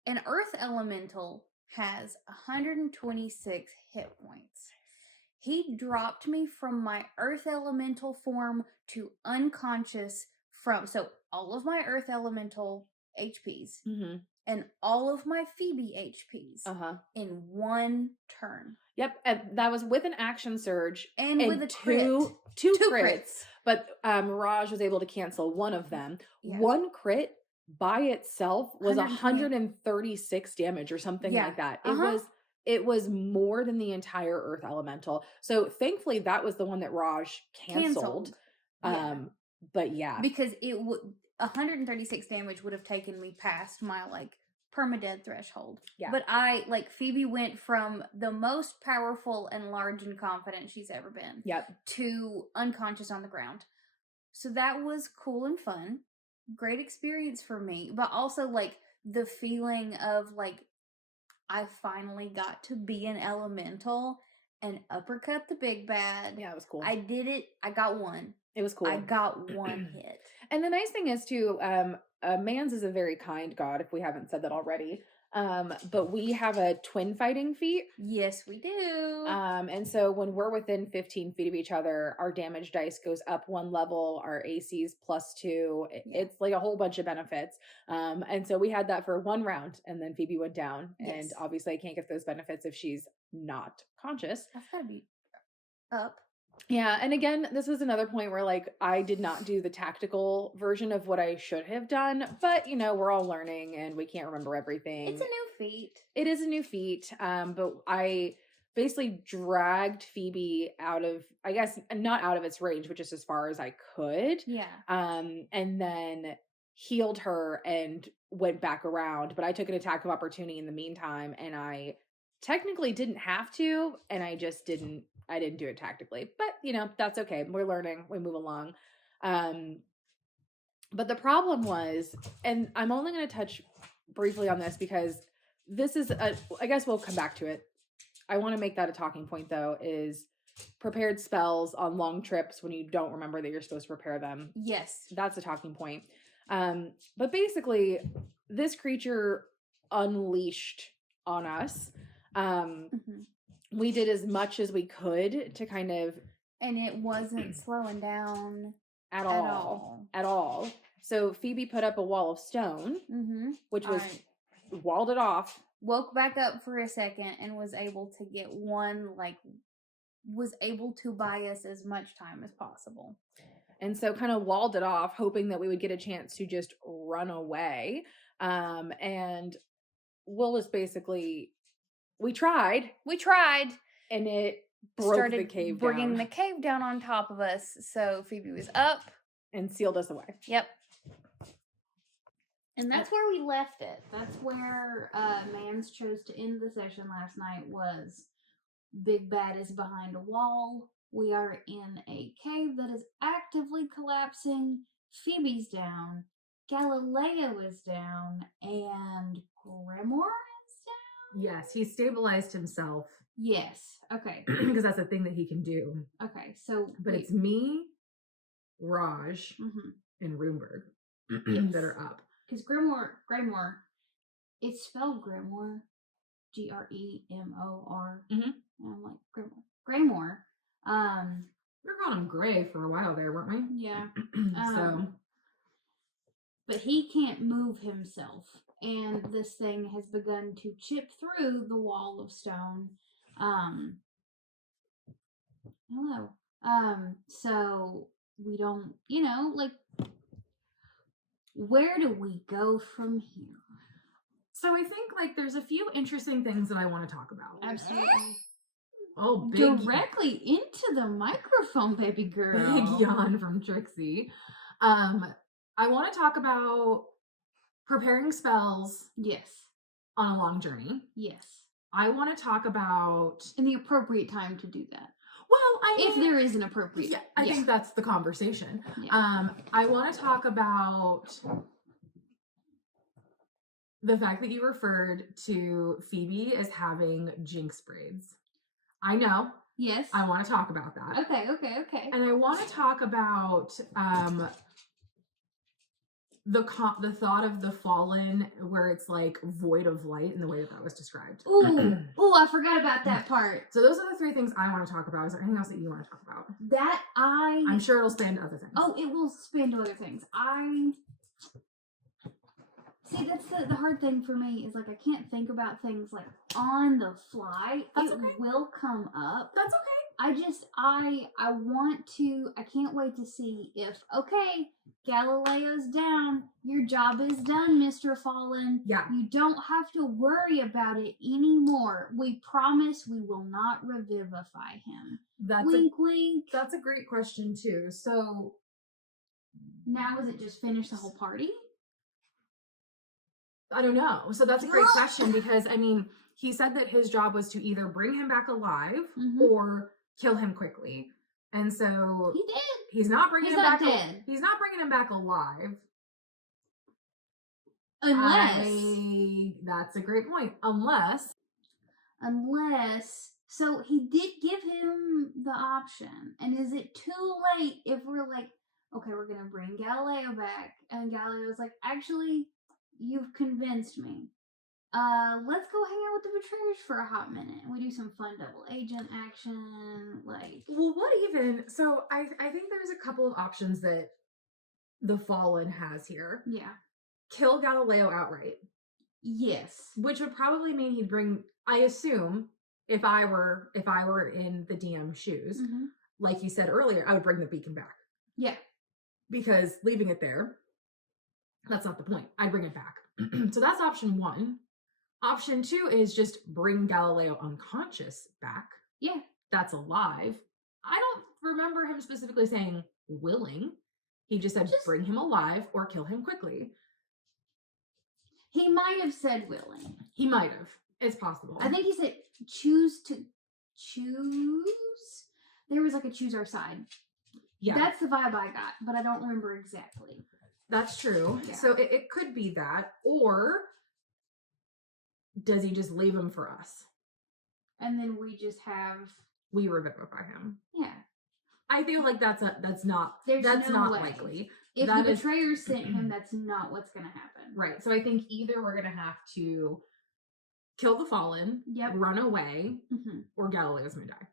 earth elemental has 126 hit points. He dropped me from my earth elemental form to unconscious so all of my earth elemental HPs and all of my Phoebe HPs in one turn. Yep, and that was with an action surge and with a two crits. But Raj was able to cancel one of them. Yeah. One crit by itself was 136 damage or something like that. It was more than the entire earth elemental. So thankfully that was the one that Raj canceled. But yeah, because 136 damage would have taken me past my permadeath threshold. Yeah, but Phoebe went from the most powerful and large and confident she's ever been. Yep. To unconscious on the ground. So that was cool and fun. Great experience for me, but also the feeling of I finally got to be an elemental and uppercut the big bad. Yeah, it was cool. I did it. I got one. It was cool. I got one hit. And the nice thing is too, Mans is a very kind god, if we haven't said that already. But we have a twin fighting feat. Yes, we do. And so when we're within 15 feet of each other, our damage dice goes up one level, our AC's +2. It's a whole bunch of benefits. And so we had that for one round, and then Phoebe went down. Yes. And obviously I can't get those benefits if she's not conscious. That's gotta be up. Yeah, and again, this is another point where I did not do the tactical version of what I should have done, but we're all learning and we can't remember everything. It's a new feat. It is a new feat, but I basically dragged Phoebe out of, I guess, not out of its range, but just as far as I could. Yeah. And then healed her and went back around, but I took an attack of opportunity in the meantime, and I technically didn't have to, and I didn't do it tactically, but that's okay. We're learning, we move along. But the problem was, and I'm only going to touch briefly on this because this is I guess we'll come back to it. I want to make that a talking point though, is prepared spells on long trips when you don't remember that you're supposed to prepare them. Yes. That's a talking point. But basically this creature unleashed on us. We did as much as we could to kind of... And it wasn't slowing down at all. So Phoebe put up a wall of stone, which was... walled it off. Woke back up for a second and was able to get one, was able to buy us as much time as possible. And so kind of walled it off, hoping that we would get a chance to just run away. And Will was basically... We tried, and it broke the cave down. Bringing the cave down on top of us. So Phoebe was up and sealed us away. Yep. And that's where we left it. That's where Mans chose to end the session last night. Was Big Bad is behind a wall. We are in a cave that is actively collapsing. Phoebe's down. Galileo is down, and Grimoire. Yes, he stabilized himself. Yes. Okay. Because that's a thing that he can do. Okay, so... But it's me, Raj, and Runeberg that are up. Because Grimoire, it's spelled Grimoire. Gremor. Mm-hmm. And I'm like, Grimoire. We're calling him Gray for a while there, weren't we? Yeah. So. But he can't move himself, and this thing has begun to chip through the wall of stone. Hello. So we don't, like, where do we go from here? So I think, like, there's a few interesting things that I want to talk about. Absolutely. Oh, big Directly into the microphone, baby girl. Big yawn from Trixie. I want to talk about preparing spells. Yes. On a long journey. Yes. I want to talk about... And the appropriate time to do that. Well, if there is an appropriate... Yeah, I think that's the conversation. Yeah. I want to talk about the fact that you referred to Phoebe as having jinx braids. I know. Yes. I want to talk about that. Okay. And I want to talk about the thought of the fallen, where it's like void of light, in the way that was described. Ooh, I forgot about that part. So those are the 3 things I want to talk about. Is there anything else that you want to talk about? I'm sure it'll span to other things. Oh, it will span to other things. See, that's the hard thing for me, is like I can't think about things like on the fly. That's it okay. will come up. That's okay. I want to, I can't wait to see if, okay, Galileo's down. Your job is done, Mr. Fallen. Yeah. You don't have to worry about it anymore. We promise we will not revivify him. Wink, wink. That's a great question, too. So... Now, is it just finish the whole party? I don't know. So that's a great question, because, I mean, he said that his job was to either bring him back alive or kill him quickly. And so... He did. He's not bringing him back dead. He's not bringing him back alive. Unless... That's a great point. Unless... So he did give him the option. And is it too late if we're like, okay, we're going to bring Galileo back. And Galileo's like, actually, you've convinced me. Let's go hang out with the Betrayers for a hot minute. And we do some fun double agent action, like... Well, what even... So, I think there's a couple of options that the Fallen has here. Yeah. Kill Galileo outright. Yes. Which would probably mean he'd bring... I assume, if I were in the DM shoes, like you said earlier, I would bring the beacon back. Yeah. Because leaving it there, that's not the point. I'd bring it back. So that's option 1. Option 2 is just bring Galileo unconscious back. Yeah. That's alive. I don't remember him specifically saying willing. He just said bring him alive or kill him quickly. He might have said willing. He might have. It's possible. I think he said choose. There was like a choose our side. Yeah. That's the vibe I got, but I don't remember exactly. That's true. Yeah. So it could be that, or does he just leave him for us? And then we revivify him. Yeah. I feel like that's not way. likely. If the Betrayers sent him, that's not what's going to happen. Right. So I think either we're going to have to kill the Fallen, run away, or Galileo's going to die.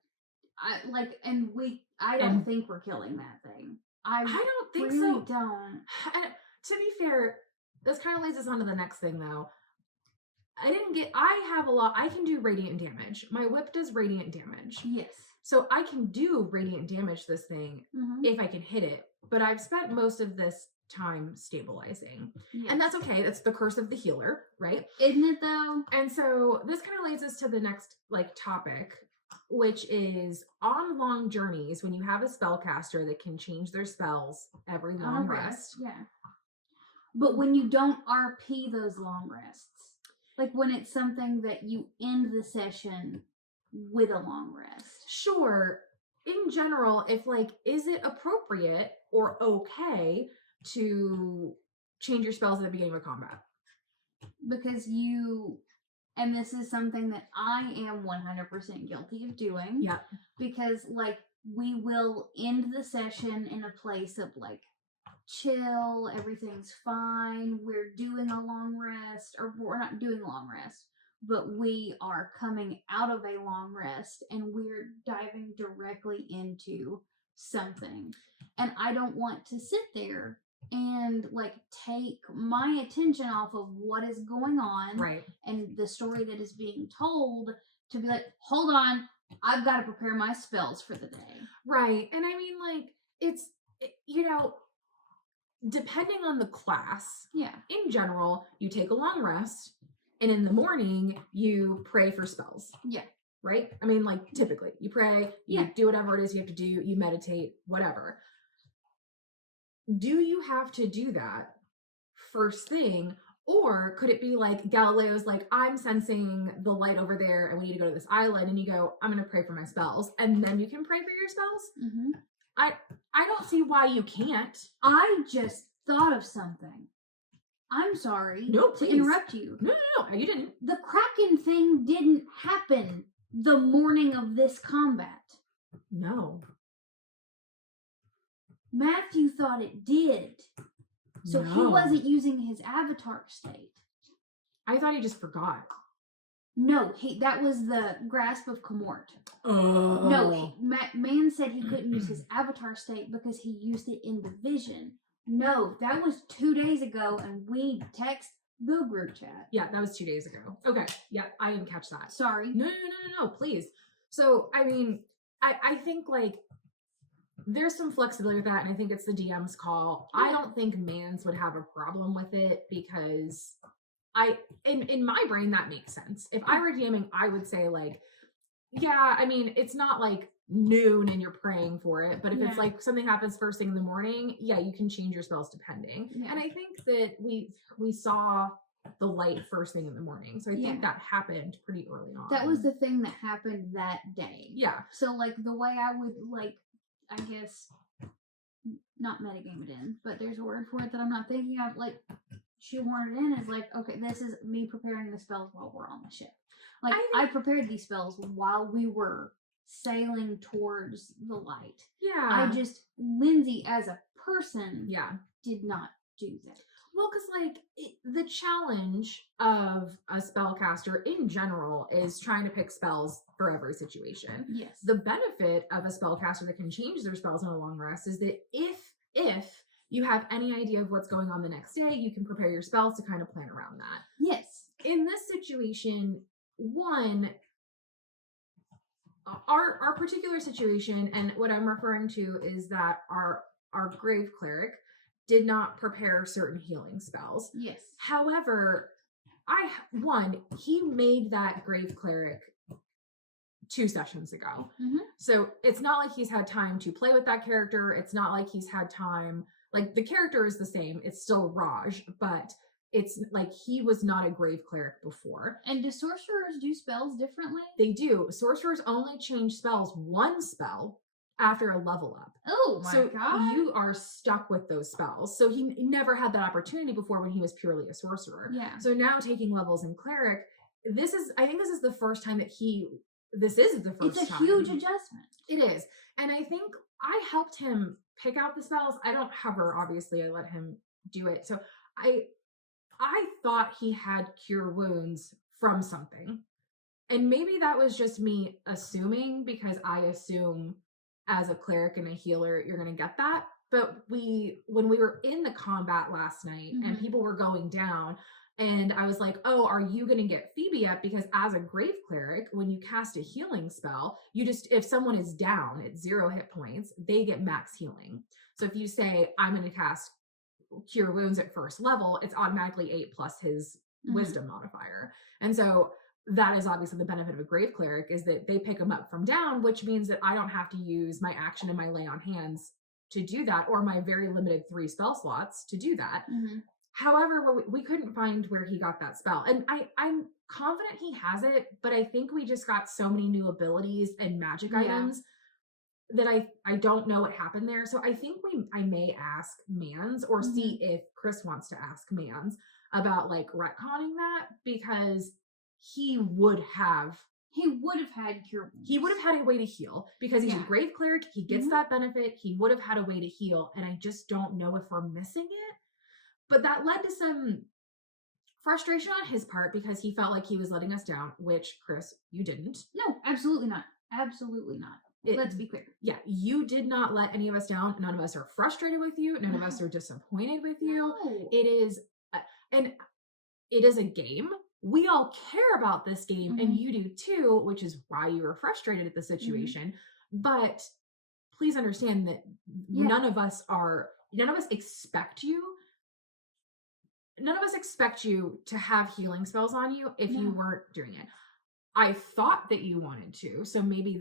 I don't think we're killing that thing. I don't think really so. Don't. To be fair, this kind of leads us on to the next thing, though. I can do radiant damage. My whip does radiant damage. Yes. So I can do radiant damage this thing if I can hit it. But I've spent most of this time stabilizing. Yes. And that's okay. That's the curse of the healer, right? Isn't it, though? And so this kind of leads us to the next topic, which is on long journeys, when you have a spellcaster that can change their spells every long rest. Yeah. But when you don't RP those long rests, like when it's something that you end the session with a long rest. Sure. In general, if is it appropriate or okay to change your spells at the beginning of combat? Because and this is something that I am 100% guilty of doing. Yeah. Because we will end the session in a place of chill, everything's fine, we're doing a long rest, or we're not doing a long rest, but we are coming out of a long rest and we're diving directly into something. And I don't want to sit there and like take my attention off of what is going on Right. and the story that is being told to be like, hold on, I've got to prepare my spells for the day. Right. And I mean, like, you know, depending on the class, Yeah. in general, you take a long rest, and in the morning, you pray for spells. Yeah. Right? I mean, like, typically, you pray, you Yeah. do whatever it is you have to do, you meditate, whatever. Do you have to do that first thing? Or could it be like Galileo's like, I'm sensing the light over there and we need to go to this island, and you go, I'm going to pray for my spells, and then you can pray for your spells? Mm-hmm. I don't see why you can't. I just thought of something. I'm sorry No, to please. interrupt you. No, you didn't. The Kraken thing didn't happen the morning of this combat. No. Matthew thought it did. So he No. wasn't using his avatar state. I thought he just forgot. No, that was the grasp of Comort. Oh. No, Man said he couldn't use his avatar state because he used it in the vision. No, that was 2 days ago, and we text the group chat. Yeah, that was 2 days ago. Okay. Yeah, I didn't catch that. Sorry. No, please. So, I mean, I think, like, there's some flexibility with that, and I think it's the DM's call. Yeah. I don't think Mans would have a problem with it because in my brain, that makes sense. If I were DMing, I would say, like, yeah, I mean, it's not like noon and you're praying for it, but if it's Yeah. like something happens first thing in the morning, yeah, you can change your spells depending. Yeah. And I think that we saw the light first thing in the morning, so I think Yeah. that happened pretty early on. That was the thing that happened that day. Yeah. So, like, the way I would, like, I guess, not metagame it in, but there's a word for it that I'm not thinking of, like, shoehorn it in is like, okay, this is me preparing the spells while we're on the ship. Like, I prepared these spells while we were sailing towards the light. Yeah. Lindsay as a person Yeah. did not do that. Well, because like the challenge of a spellcaster in general is trying to pick spells for every situation. Yes. The benefit of a spellcaster that can change their spells in a long rest is that if you have any idea of what's going on the next day, you can prepare your spells to kind of plan around that. Yes. In this situation, our particular situation, and what I'm referring to is that our grave cleric did not prepare certain healing spells. Yes. However, he made that grave cleric 2 sessions ago. Mhm. So it's not like he's had time to play with that character. It's not like he's had time, like the character is the same. It's still Raj, but it's like he was not a grave cleric before. And do sorcerers do spells differently? They do. Sorcerers only change spells 1 spell after a level up. Oh my So god. you are stuck with those spells. So he never had that opportunity before when he was purely a sorcerer. Yeah. So now taking levels in cleric, I think this is the first time that this is the first time. It's a huge adjustment. It is. And I think I helped him pick out the spells. I don't hover, obviously. I let him do it. So I thought he had cure wounds from something. And maybe that was just me assuming, because I assume as a cleric and a healer, you're going to get that. But when we were in the combat last night and people were going down, and I was like, oh, are you going to get Phoebe up? Because as a grave cleric, when you cast a healing spell, if someone is down at 0 hit points, they get max healing. So if you say, I'm going to cast Cure Wounds at first level, it's automatically 8 plus his wisdom modifier. And so that is obviously the benefit of a grave cleric, is that they pick them up from down, which means that I don't have to use my action and my lay on hands to do that, or my very limited 3 spell slots to do that. However, we couldn't find where he got that spell. And I'm confident he has it, but I think we just got so many new abilities and magic items that I don't know what happened there. So I think I may ask Mans, or see if Chris wants to ask Mans about like retconning that, because he would have had cure wounds. He would have had a way to heal, because he's a grave cleric. He gets that benefit. He would have had a way to heal. And I just don't know if we're missing it. But that led to some frustration on his part, because he felt like he was letting us down, which, Chris, you didn't. No, absolutely not. Absolutely not. Let's be clear. Yeah, you did not let any of us down. None of us are frustrated with you. None of us are disappointed with you. No. It is, and it is a game. We all care about this game, and you do too, which is why you were frustrated at the situation. But please understand that none of us expect you. None of us expect you to have healing spells on you if you weren't doing it. I thought that you wanted to, so maybe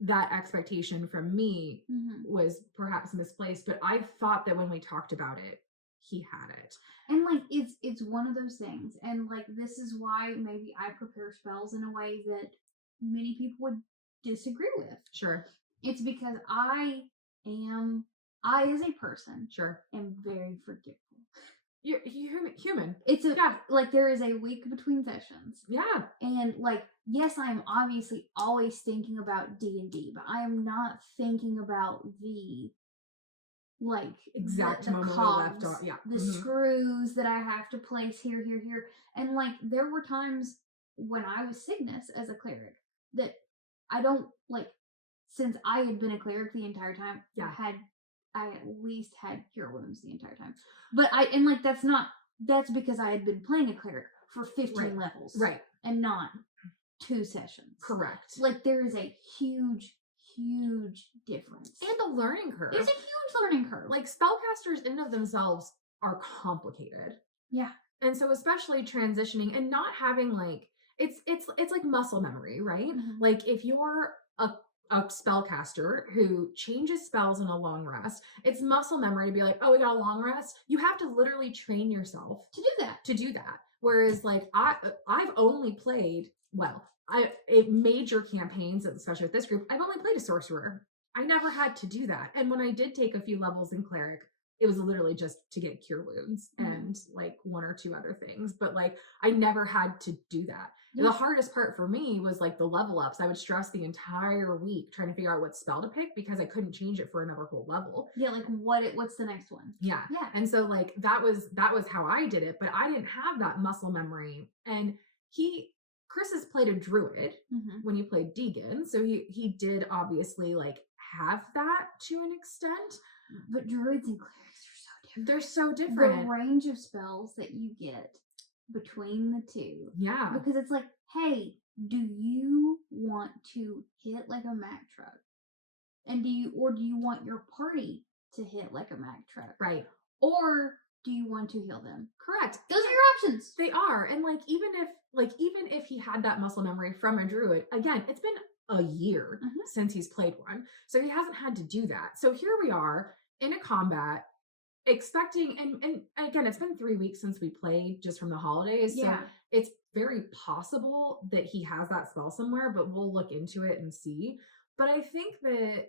that expectation from me was perhaps misplaced, but I thought that when we talked about it, he had it. And like it's one of those things, and like this is why maybe I prepare spells in a way that many people would disagree with. Sure. It's because I as a person am very forgetful. You're human. It's like there is a week between sessions. Yeah. And like, yes, I'm obviously always thinking about D&D, but I am not thinking about the like exact the moment cogs, we left off. Yeah. the screws that I have to place here. And like there were times when I was Cygnus as a cleric that I don't like, since I had been a cleric the entire time, I at least had cure wounds the entire time. But that's because I had been playing a cleric for 15 levels. Right. And not 2 sessions. Correct. Like there is a huge difference. And a learning curve. It's a huge learning curve. Like spellcasters in and of themselves are complicated. Yeah. And so especially transitioning and not having like it's like muscle memory, right? Like if you're a spellcaster who changes spells in a long rest, it's muscle memory to be like, oh, we got a long rest. You have to literally train yourself to do that. Whereas like I've only played, major campaigns, especially with this group, I've only played a sorcerer. I never had to do that. And when I did take a few levels in cleric, it was literally just to get cure wounds and like 1 or 2 other things. But like I never had to do that. Yeah. The hardest part for me was like the level ups. I would stress the entire week trying to figure out what spell to pick because I couldn't change it for another whole level. Yeah, like what's the next one? Yeah. And so like that was how I did it, but I didn't have that muscle memory. And Chris has played a druid when he played Deegan, so he did obviously like have that to an extent. But druids and clerics are so different. They're so different. The range of spells that you get between the two. Yeah. Because it's like, hey, do you want to hit like a Mack truck? And do you want your party to hit like a Mack truck? Right. Or do you want to heal them? Correct. Those are your options. They are. And like even if he had that muscle memory from a druid, again, it's been a year since he's played one. So he hasn't had to do that. So here we are in a combat expecting, and again, it's been 3 weeks since we played just from the holidays. So it's very possible that he has that spell somewhere, but we'll look into it and see. But I think that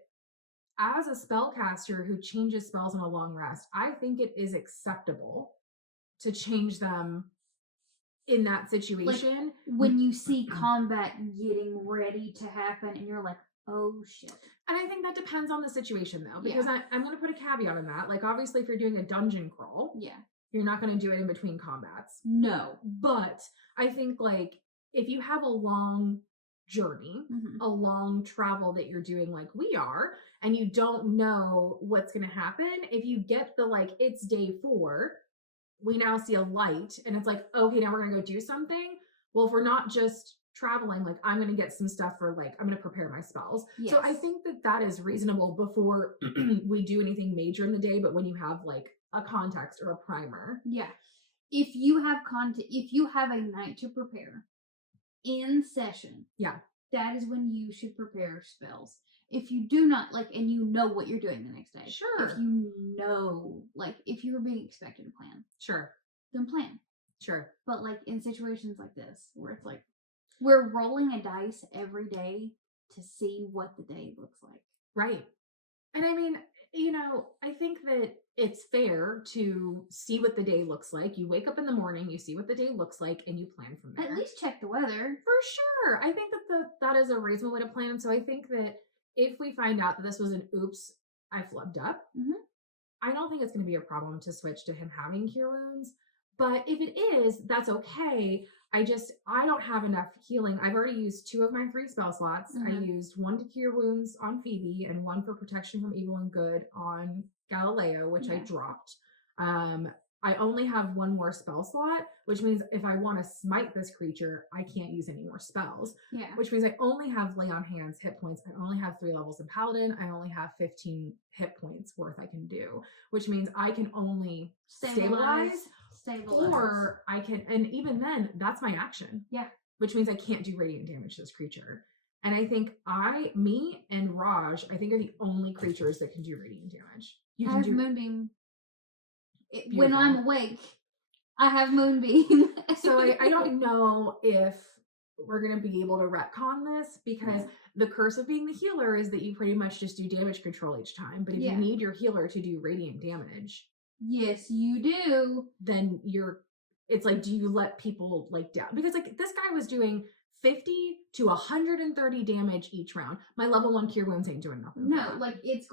as a spellcaster who changes spells in a long rest, I think it is acceptable to change them in that situation. Like when you see combat getting ready to happen and you're like, oh shit. And I think that depends on the situation though, because I'm going to put a caveat on that. Like obviously if you're doing a dungeon crawl, you're not going to do it in between combats. No. But I think like if you have a long journey, a long travel that you're doing like we are, and you don't know what's going to happen, if you get the like, it's day 4, we now see a light and it's like, okay, now we're going to go do something. Well, if we're not just traveling, like I'm going to get some stuff for like, I'm going to prepare my spells. Yes. So I think that is reasonable before we do anything major in the day, but when you have like a context or a primer. Yeah. If you have a night to prepare in session, that is when you should prepare spells. If you do not, like, and you know what you're doing the next day. Sure. If you know, like, if you're being expected to plan. Sure. Then plan. Sure. But, like, in situations like this, where it's like, we're rolling a dice every day to see what the day looks like. Right. And I mean, you know, I think that it's fair to see what the day looks like. You wake up in the morning, you see what the day looks like, and you plan from there. At least check the weather. For sure. I think that is a reasonable way to plan. So I think that if we find out that this was an oops, I flubbed up, I don't think it's going to be a problem to switch to him having cure wounds. But if it is, that's okay. I don't have enough healing. I've already used 2 of my 3 spell slots. I used 1 to cure wounds on Phoebe and 1 for protection from evil and good on Galileo, which I dropped. I only have 1 more spell slot, which means if I want to smite this creature, I can't use any more spells. Yeah. Which means I only have lay on hands hit points. I only have 3 levels in Paladin. I only have 15 hit points worth I can do, which means I can only stabilize. Or I can, and even then, that's my action. Yeah. Which means I can't do radiant damage to this creature. And I think me and Raj, I think are the only creatures that can do radiant damage. You I can have do Moonbeam. When I'm awake, I have Moonbeam. So I don't know if we're going to be able to retcon this, because the curse of being the healer is that you pretty much just do damage control each time. But if you need your healer to do radiant damage, yes, you do. Then it's like, do you let people like down? Because like this guy was doing 50 to 130 damage each round. My level 1 cure wounds ain't doing nothing. No, like it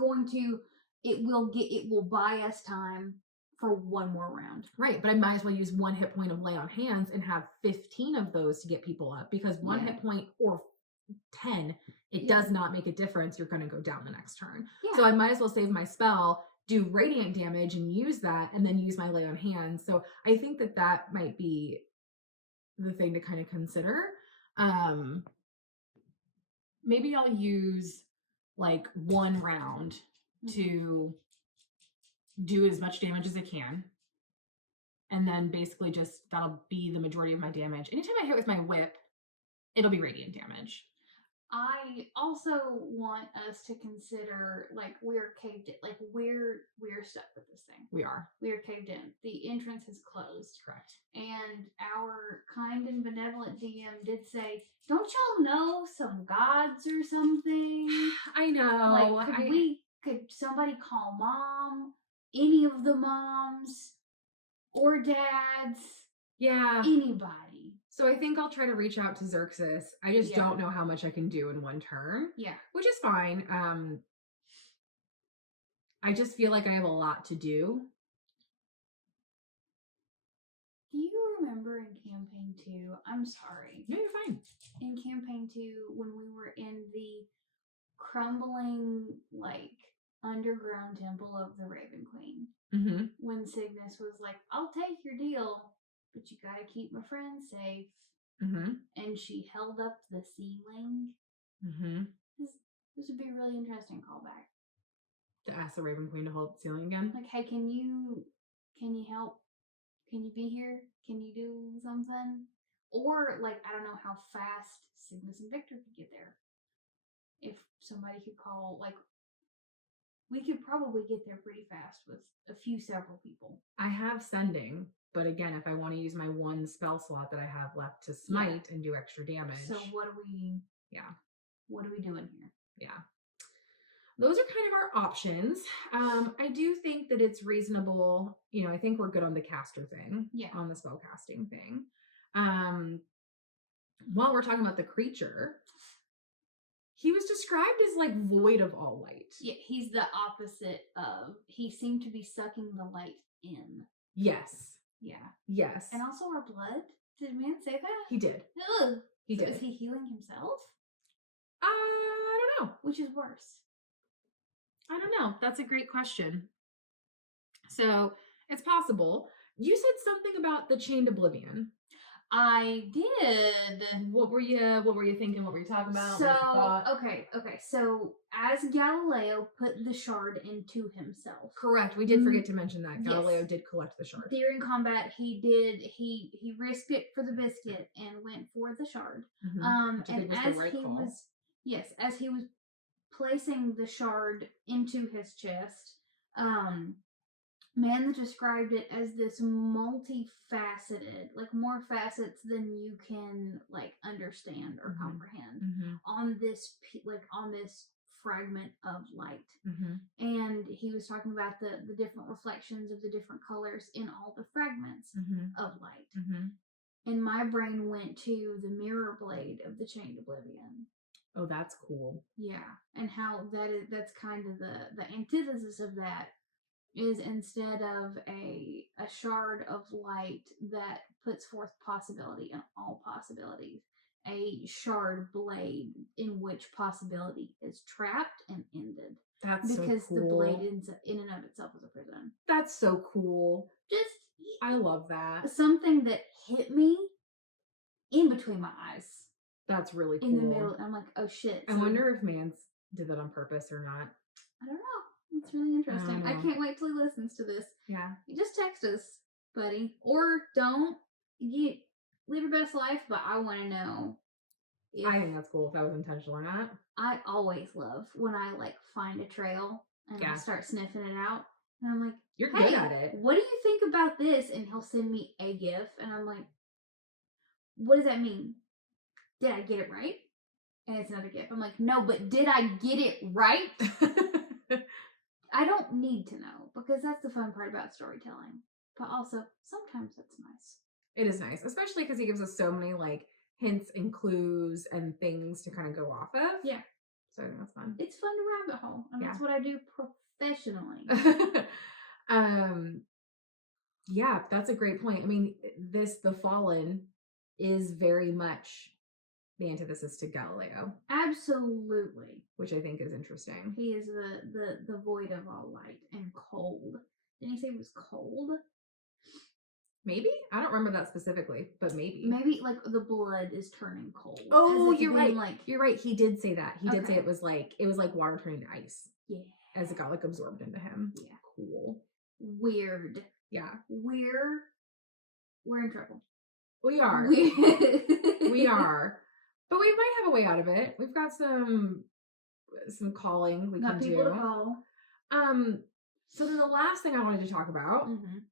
will buy us time for 1 more round. Right, but I might as well use 1 hit point of lay on hands and have 15 of those to get people up, because 1 hit point or 10, it does not make a difference. You're going to go down the next turn. Yeah. So I might as well save my spell, do radiant damage and use that, and then use my lay on hands. So I think that might be the thing to kind of consider. Maybe I'll use like 1 round to do as much damage as I can. And then basically just that'll be the majority of my damage. Anytime I hit with my whip, it'll be radiant damage. I also want us to consider, like, we're caved in. Like, we're stuck with this thing. We are caved in. The entrance is closed. Correct. And our kind and benevolent DM did say, don't y'all know some gods or something? I know. Like, could somebody call mom? Any of the moms? Or dads? Yeah. Anybody. So I think I'll try to reach out to Xerxes. I just don't know how much I can do in 1 turn. Yeah. Which is fine. I just feel like I have a lot to do. Do you remember in campaign 2? I'm sorry. No, you're fine. In campaign 2, when we were in the crumbling, like, underground temple of the Raven Queen, when Cygnus was like, I'll take your deal, but you gotta keep my friends safe. And she held up the ceiling. This would be a really interesting callback. To ask the Raven Queen to hold up the ceiling again? Like, hey, can you help? Can you be here? Can you do something? Or, like, I don't know how fast Cygnus and Victor could get there. If somebody could call, like, we could probably get there pretty fast with several people. I have sending, but again, if I want to use my 1 spell slot that I have left to smite and do extra damage. So what are we doing here? Yeah. Those are kind of our options. I do think that it's reasonable. I think we're good on the caster thing. Yeah. On the spell casting thing. While we're talking about the creature, he was described as like void of all light. Yeah, he's the opposite of. He seemed to be sucking the light in. Yes. Yeah. Yes. And also our blood. Did man say that? He did. Ugh. He did. Is he healing himself? I don't know. Which is worse? I don't know. That's a great question. So it's possible. You said something about the Chained Oblivion. I did. What were you thinking? What were you talking about? So, okay. So, as Galileo put the shard into himself. Correct. We did forget to mention that. Galileo did collect the shard. During combat, he risked it for the biscuit and went for the shard. And as he was placing the shard into his chest, man described it as this multifaceted, like more facets than you can like understand or comprehend on this fragment of light. And he was talking about the different reflections of the different colors in all the fragments of light. And my brain went to the mirror blade of the Chained Oblivion. Oh, that's cool. Yeah, and how that's kind of the antithesis of that. is instead of a shard of light that puts forth possibility and all possibilities, a shard blade in which possibility is trapped and ended. That's Because so the blade cool. ends in and of itself as a prison. That's so cool. Just I love that. something that hit me in between my eyes. That's really cool. In the middle. I'm like, oh shit. I wonder if Mance did that on purpose or not. I don't know. It's really interesting. I know. can't wait till he listens to this. Yeah. You just text us, buddy. Or don't. You live your best life, but I want to know. I think that's cool if that was intentional or not. I always love when I like find a trail and I start sniffing it out. And I'm like, You're hey, good at it. what do you think about this? And he'll send me a GIF. And I'm like, what does that mean? Did I get it right? And it's another GIF. I'm like, no, but did I get it right? I don't need to know because that's the fun part about storytelling. But also, sometimes that's nice. It is nice, especially because he gives us so many like hints and clues and things to kind of go off of. Yeah. So I think that's fun. It's fun to rabbit hole. And that's what I do professionally. Yeah, that's a great point. I mean, The Fallen is very much the antithesis to Galileo. Absolutely. Which I think is interesting. He is the void of all light and cold. Didn't he say he was cold? Maybe? I don't remember that specifically, but maybe. Maybe like the blood is turning cold. Oh, you're right. Like, you're right. He did say that. He did say it was like water turning to ice. Yeah. As it got like absorbed into him. Yeah. Cool. Weird. Yeah. We're in trouble. We are. We are. But we might have a way out of it. We've got some calling we can do. People to call. So then the last thing I wanted to talk about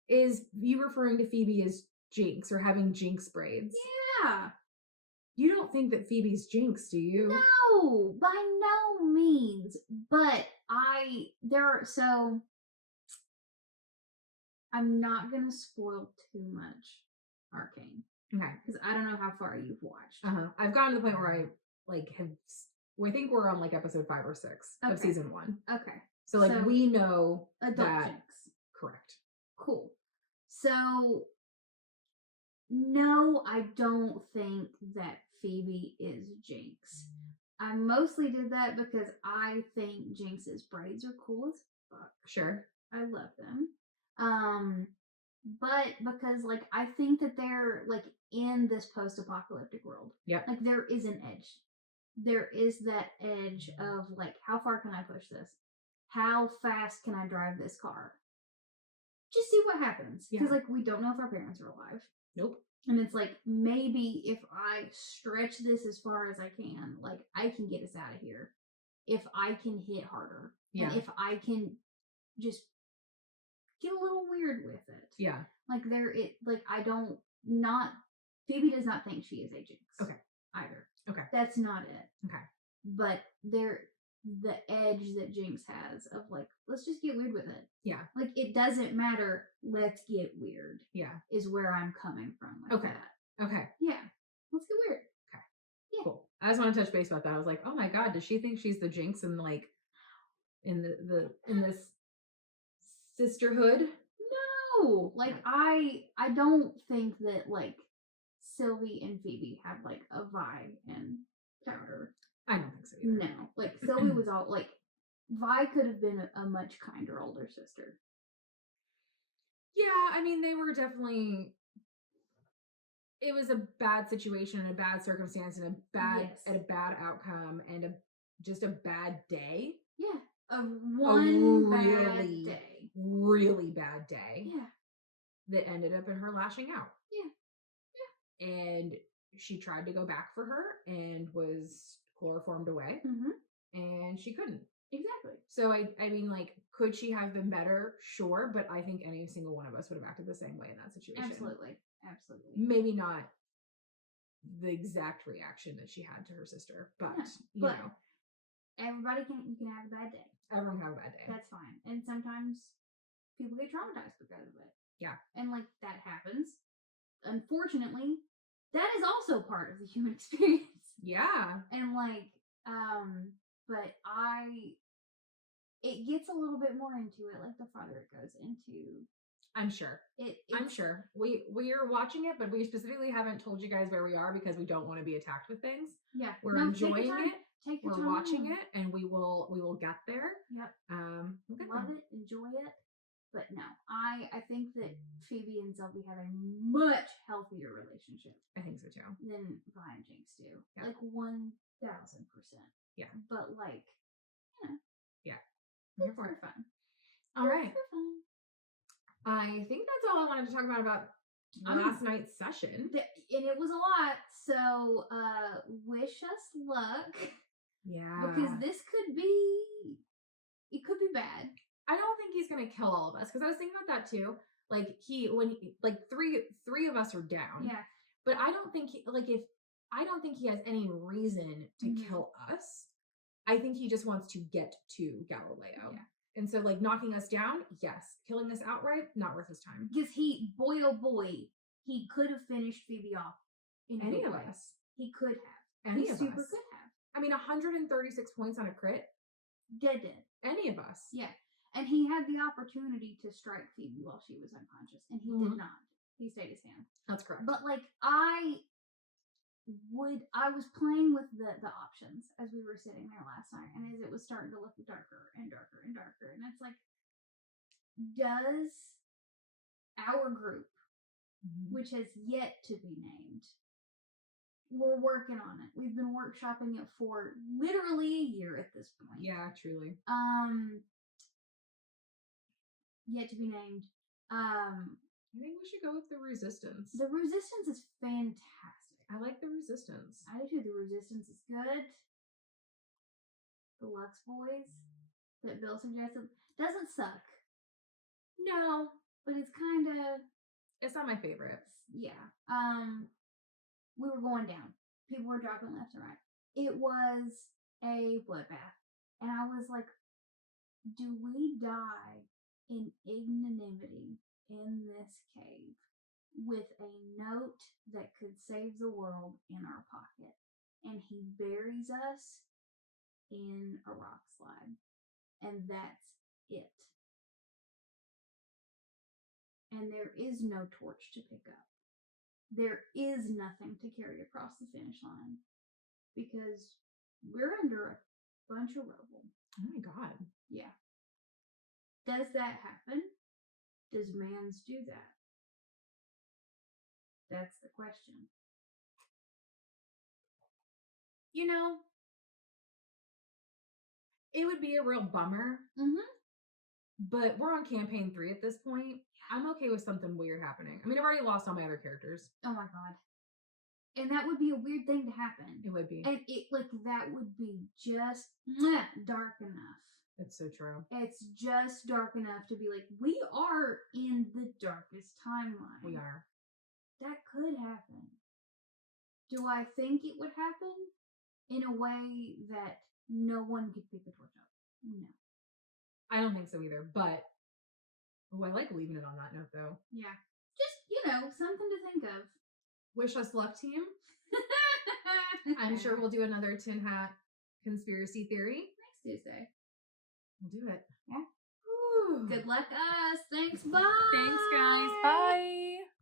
is you referring to Phoebe as Jinx or having Jinx braids. Yeah. You don't think that Phoebe's Jinx, do you? No, by no means. But I'm not gonna spoil too much Arcane. Okay. Because I don't know how far you've watched. I've gotten to the point where I I think we're on like episode 5 or 6 of season 1. Okay. So we know adult that. Jinx. Correct. Cool. So no, I don't think that Phoebe is Jinx. I mostly did that because I think Jinx's braids are cool as fuck. Sure. I love them. But because like I think that they're like in this post-apocalyptic world. Yeah. Like there is an edge. There is that edge of like how far can I push this? How fast can I drive this car? Just see what happens. Because like we don't know if our parents are alive. Nope. And it's like maybe if I stretch this as far as I can, like I can get us out of here. If I can hit harder. Yeah. And if I can just get a little weird with it. Yeah. Like Phoebe does not think she is a Jinx. Okay. Either. Okay. That's not it. Okay. But the edge that Jinx has of like, let's just get weird with it. Yeah. Like it doesn't matter, let's get weird. Yeah. Is where I'm coming from. Like okay. That. Okay. Yeah. Let's get weird. Okay. Yeah. Cool. I just want to touch base about that. I was like, oh my god, does she think she's the Jinx in like in this sisterhood? No. Like I don't think that like Sylvie and Phoebe have like a Vi and Powder. I don't think so either. No. Like Sylvie was all like Vi could have been a much kinder older sister. Yeah, I mean they were definitely. It was a bad situation and a bad circumstance and a bad outcome and just a bad day. Yeah. One really, bad day. Really bad day. Yeah. That ended up in her lashing out. Yeah. Yeah. And she tried to go back for her and was chloroformed away. Mm-hmm. And she couldn't. Exactly. So I mean, like, could she have been better? Sure, but I think any single one of us would have acted the same way in that situation. Absolutely. Absolutely. Maybe not the exact reaction that she had to her sister, but you know. Everybody you can have a bad day. Everyone can have a bad day. That's fine. And sometimes people get traumatized because of it. Yeah. And like that happens. Unfortunately, that is also part of the human experience. Yeah. And like, but it gets a little bit more into it, like the farther it goes into I'm sure. it. I'm sure. We are watching it, but we specifically haven't told you guys where we are because we don't want to be attacked with things. Yeah, We're No, take your enjoying time. it. Take your We're time. watching it, and we will get there. Yep. We'll get Love there. it, enjoy it. But no, I think that Phoebe and Sylvie have a much healthier relationship I think so too. than Vi and Jinx do. Yeah. Like 1000%. Yeah. But like, I'm here it's for it. fun. All right. It's for fun. I think that's all I wanted to talk about last night's session. And it was a lot, so wish us luck. Yeah. Because this could be, it could be bad. I don't think he's gonna kill all of us because I was thinking about that too. Like three of us are down. Yeah. But I don't think I don't think he has any reason to Mhm. kill us. I think he just wants to get to Galileo. Yeah. And so knocking us down, yes. Killing us outright, not worth his time. Because boy oh boy, he could have finished Phoebe off in a Any good of way. us. He could have. Any He of super us. could have. I mean 136 points on a crit. Dead. Any of us. Yeah. And he had the opportunity to strike Phoebe while she was unconscious, and he Mhm. did not. He stayed his hand. That's correct. But like I was playing with the options as we were sitting there last night, and as it was starting to look darker and darker and darker, and it's like, does our group, Mhm. which has yet to be named, we're working on it. We've been workshopping it for literally a year at this point. Yeah, truly. Yet to be named. I think we should go with the resistance. The resistance is fantastic. I like the resistance. I do too. The resistance is good. The Lux Boys that Bill suggested doesn't suck, No, but it's kind of, it's not my favorite. yeah. We were going down. People were dropping left and right. It was a bloodbath, and I was like, do we die in ignominy in this cave with a note that could save the world in our pocket? And he buries us in a rock slide, and that's it. And there is no torch to pick up. There is nothing to carry across the finish line because we're under a bunch of rubble. Oh my god. Yeah. Does that happen? Does Mans do that? That's the question. You know, it would be a real bummer, Mm-hmm. but we're on campaign 3 at this point. I'm okay with something weird happening. I mean, I've already lost all my other characters. Oh my god. And that would be a weird thing to happen. It would be. And that would be just dark enough. It's so true. It's just dark enough to be like, we are in the darkest timeline. We are. That could happen. Do I think it would happen in a way that no one could pick the torch up? No. I don't think so either, but I like leaving it on that note though. Yeah. Just, something to think of. Wish us luck, team. I'm sure we'll do another Tin Hat conspiracy theory. Next Tuesday. We'll do it. Yeah. Whew. Good luck, us. Thanks. Bye. Thanks, guys. Bye.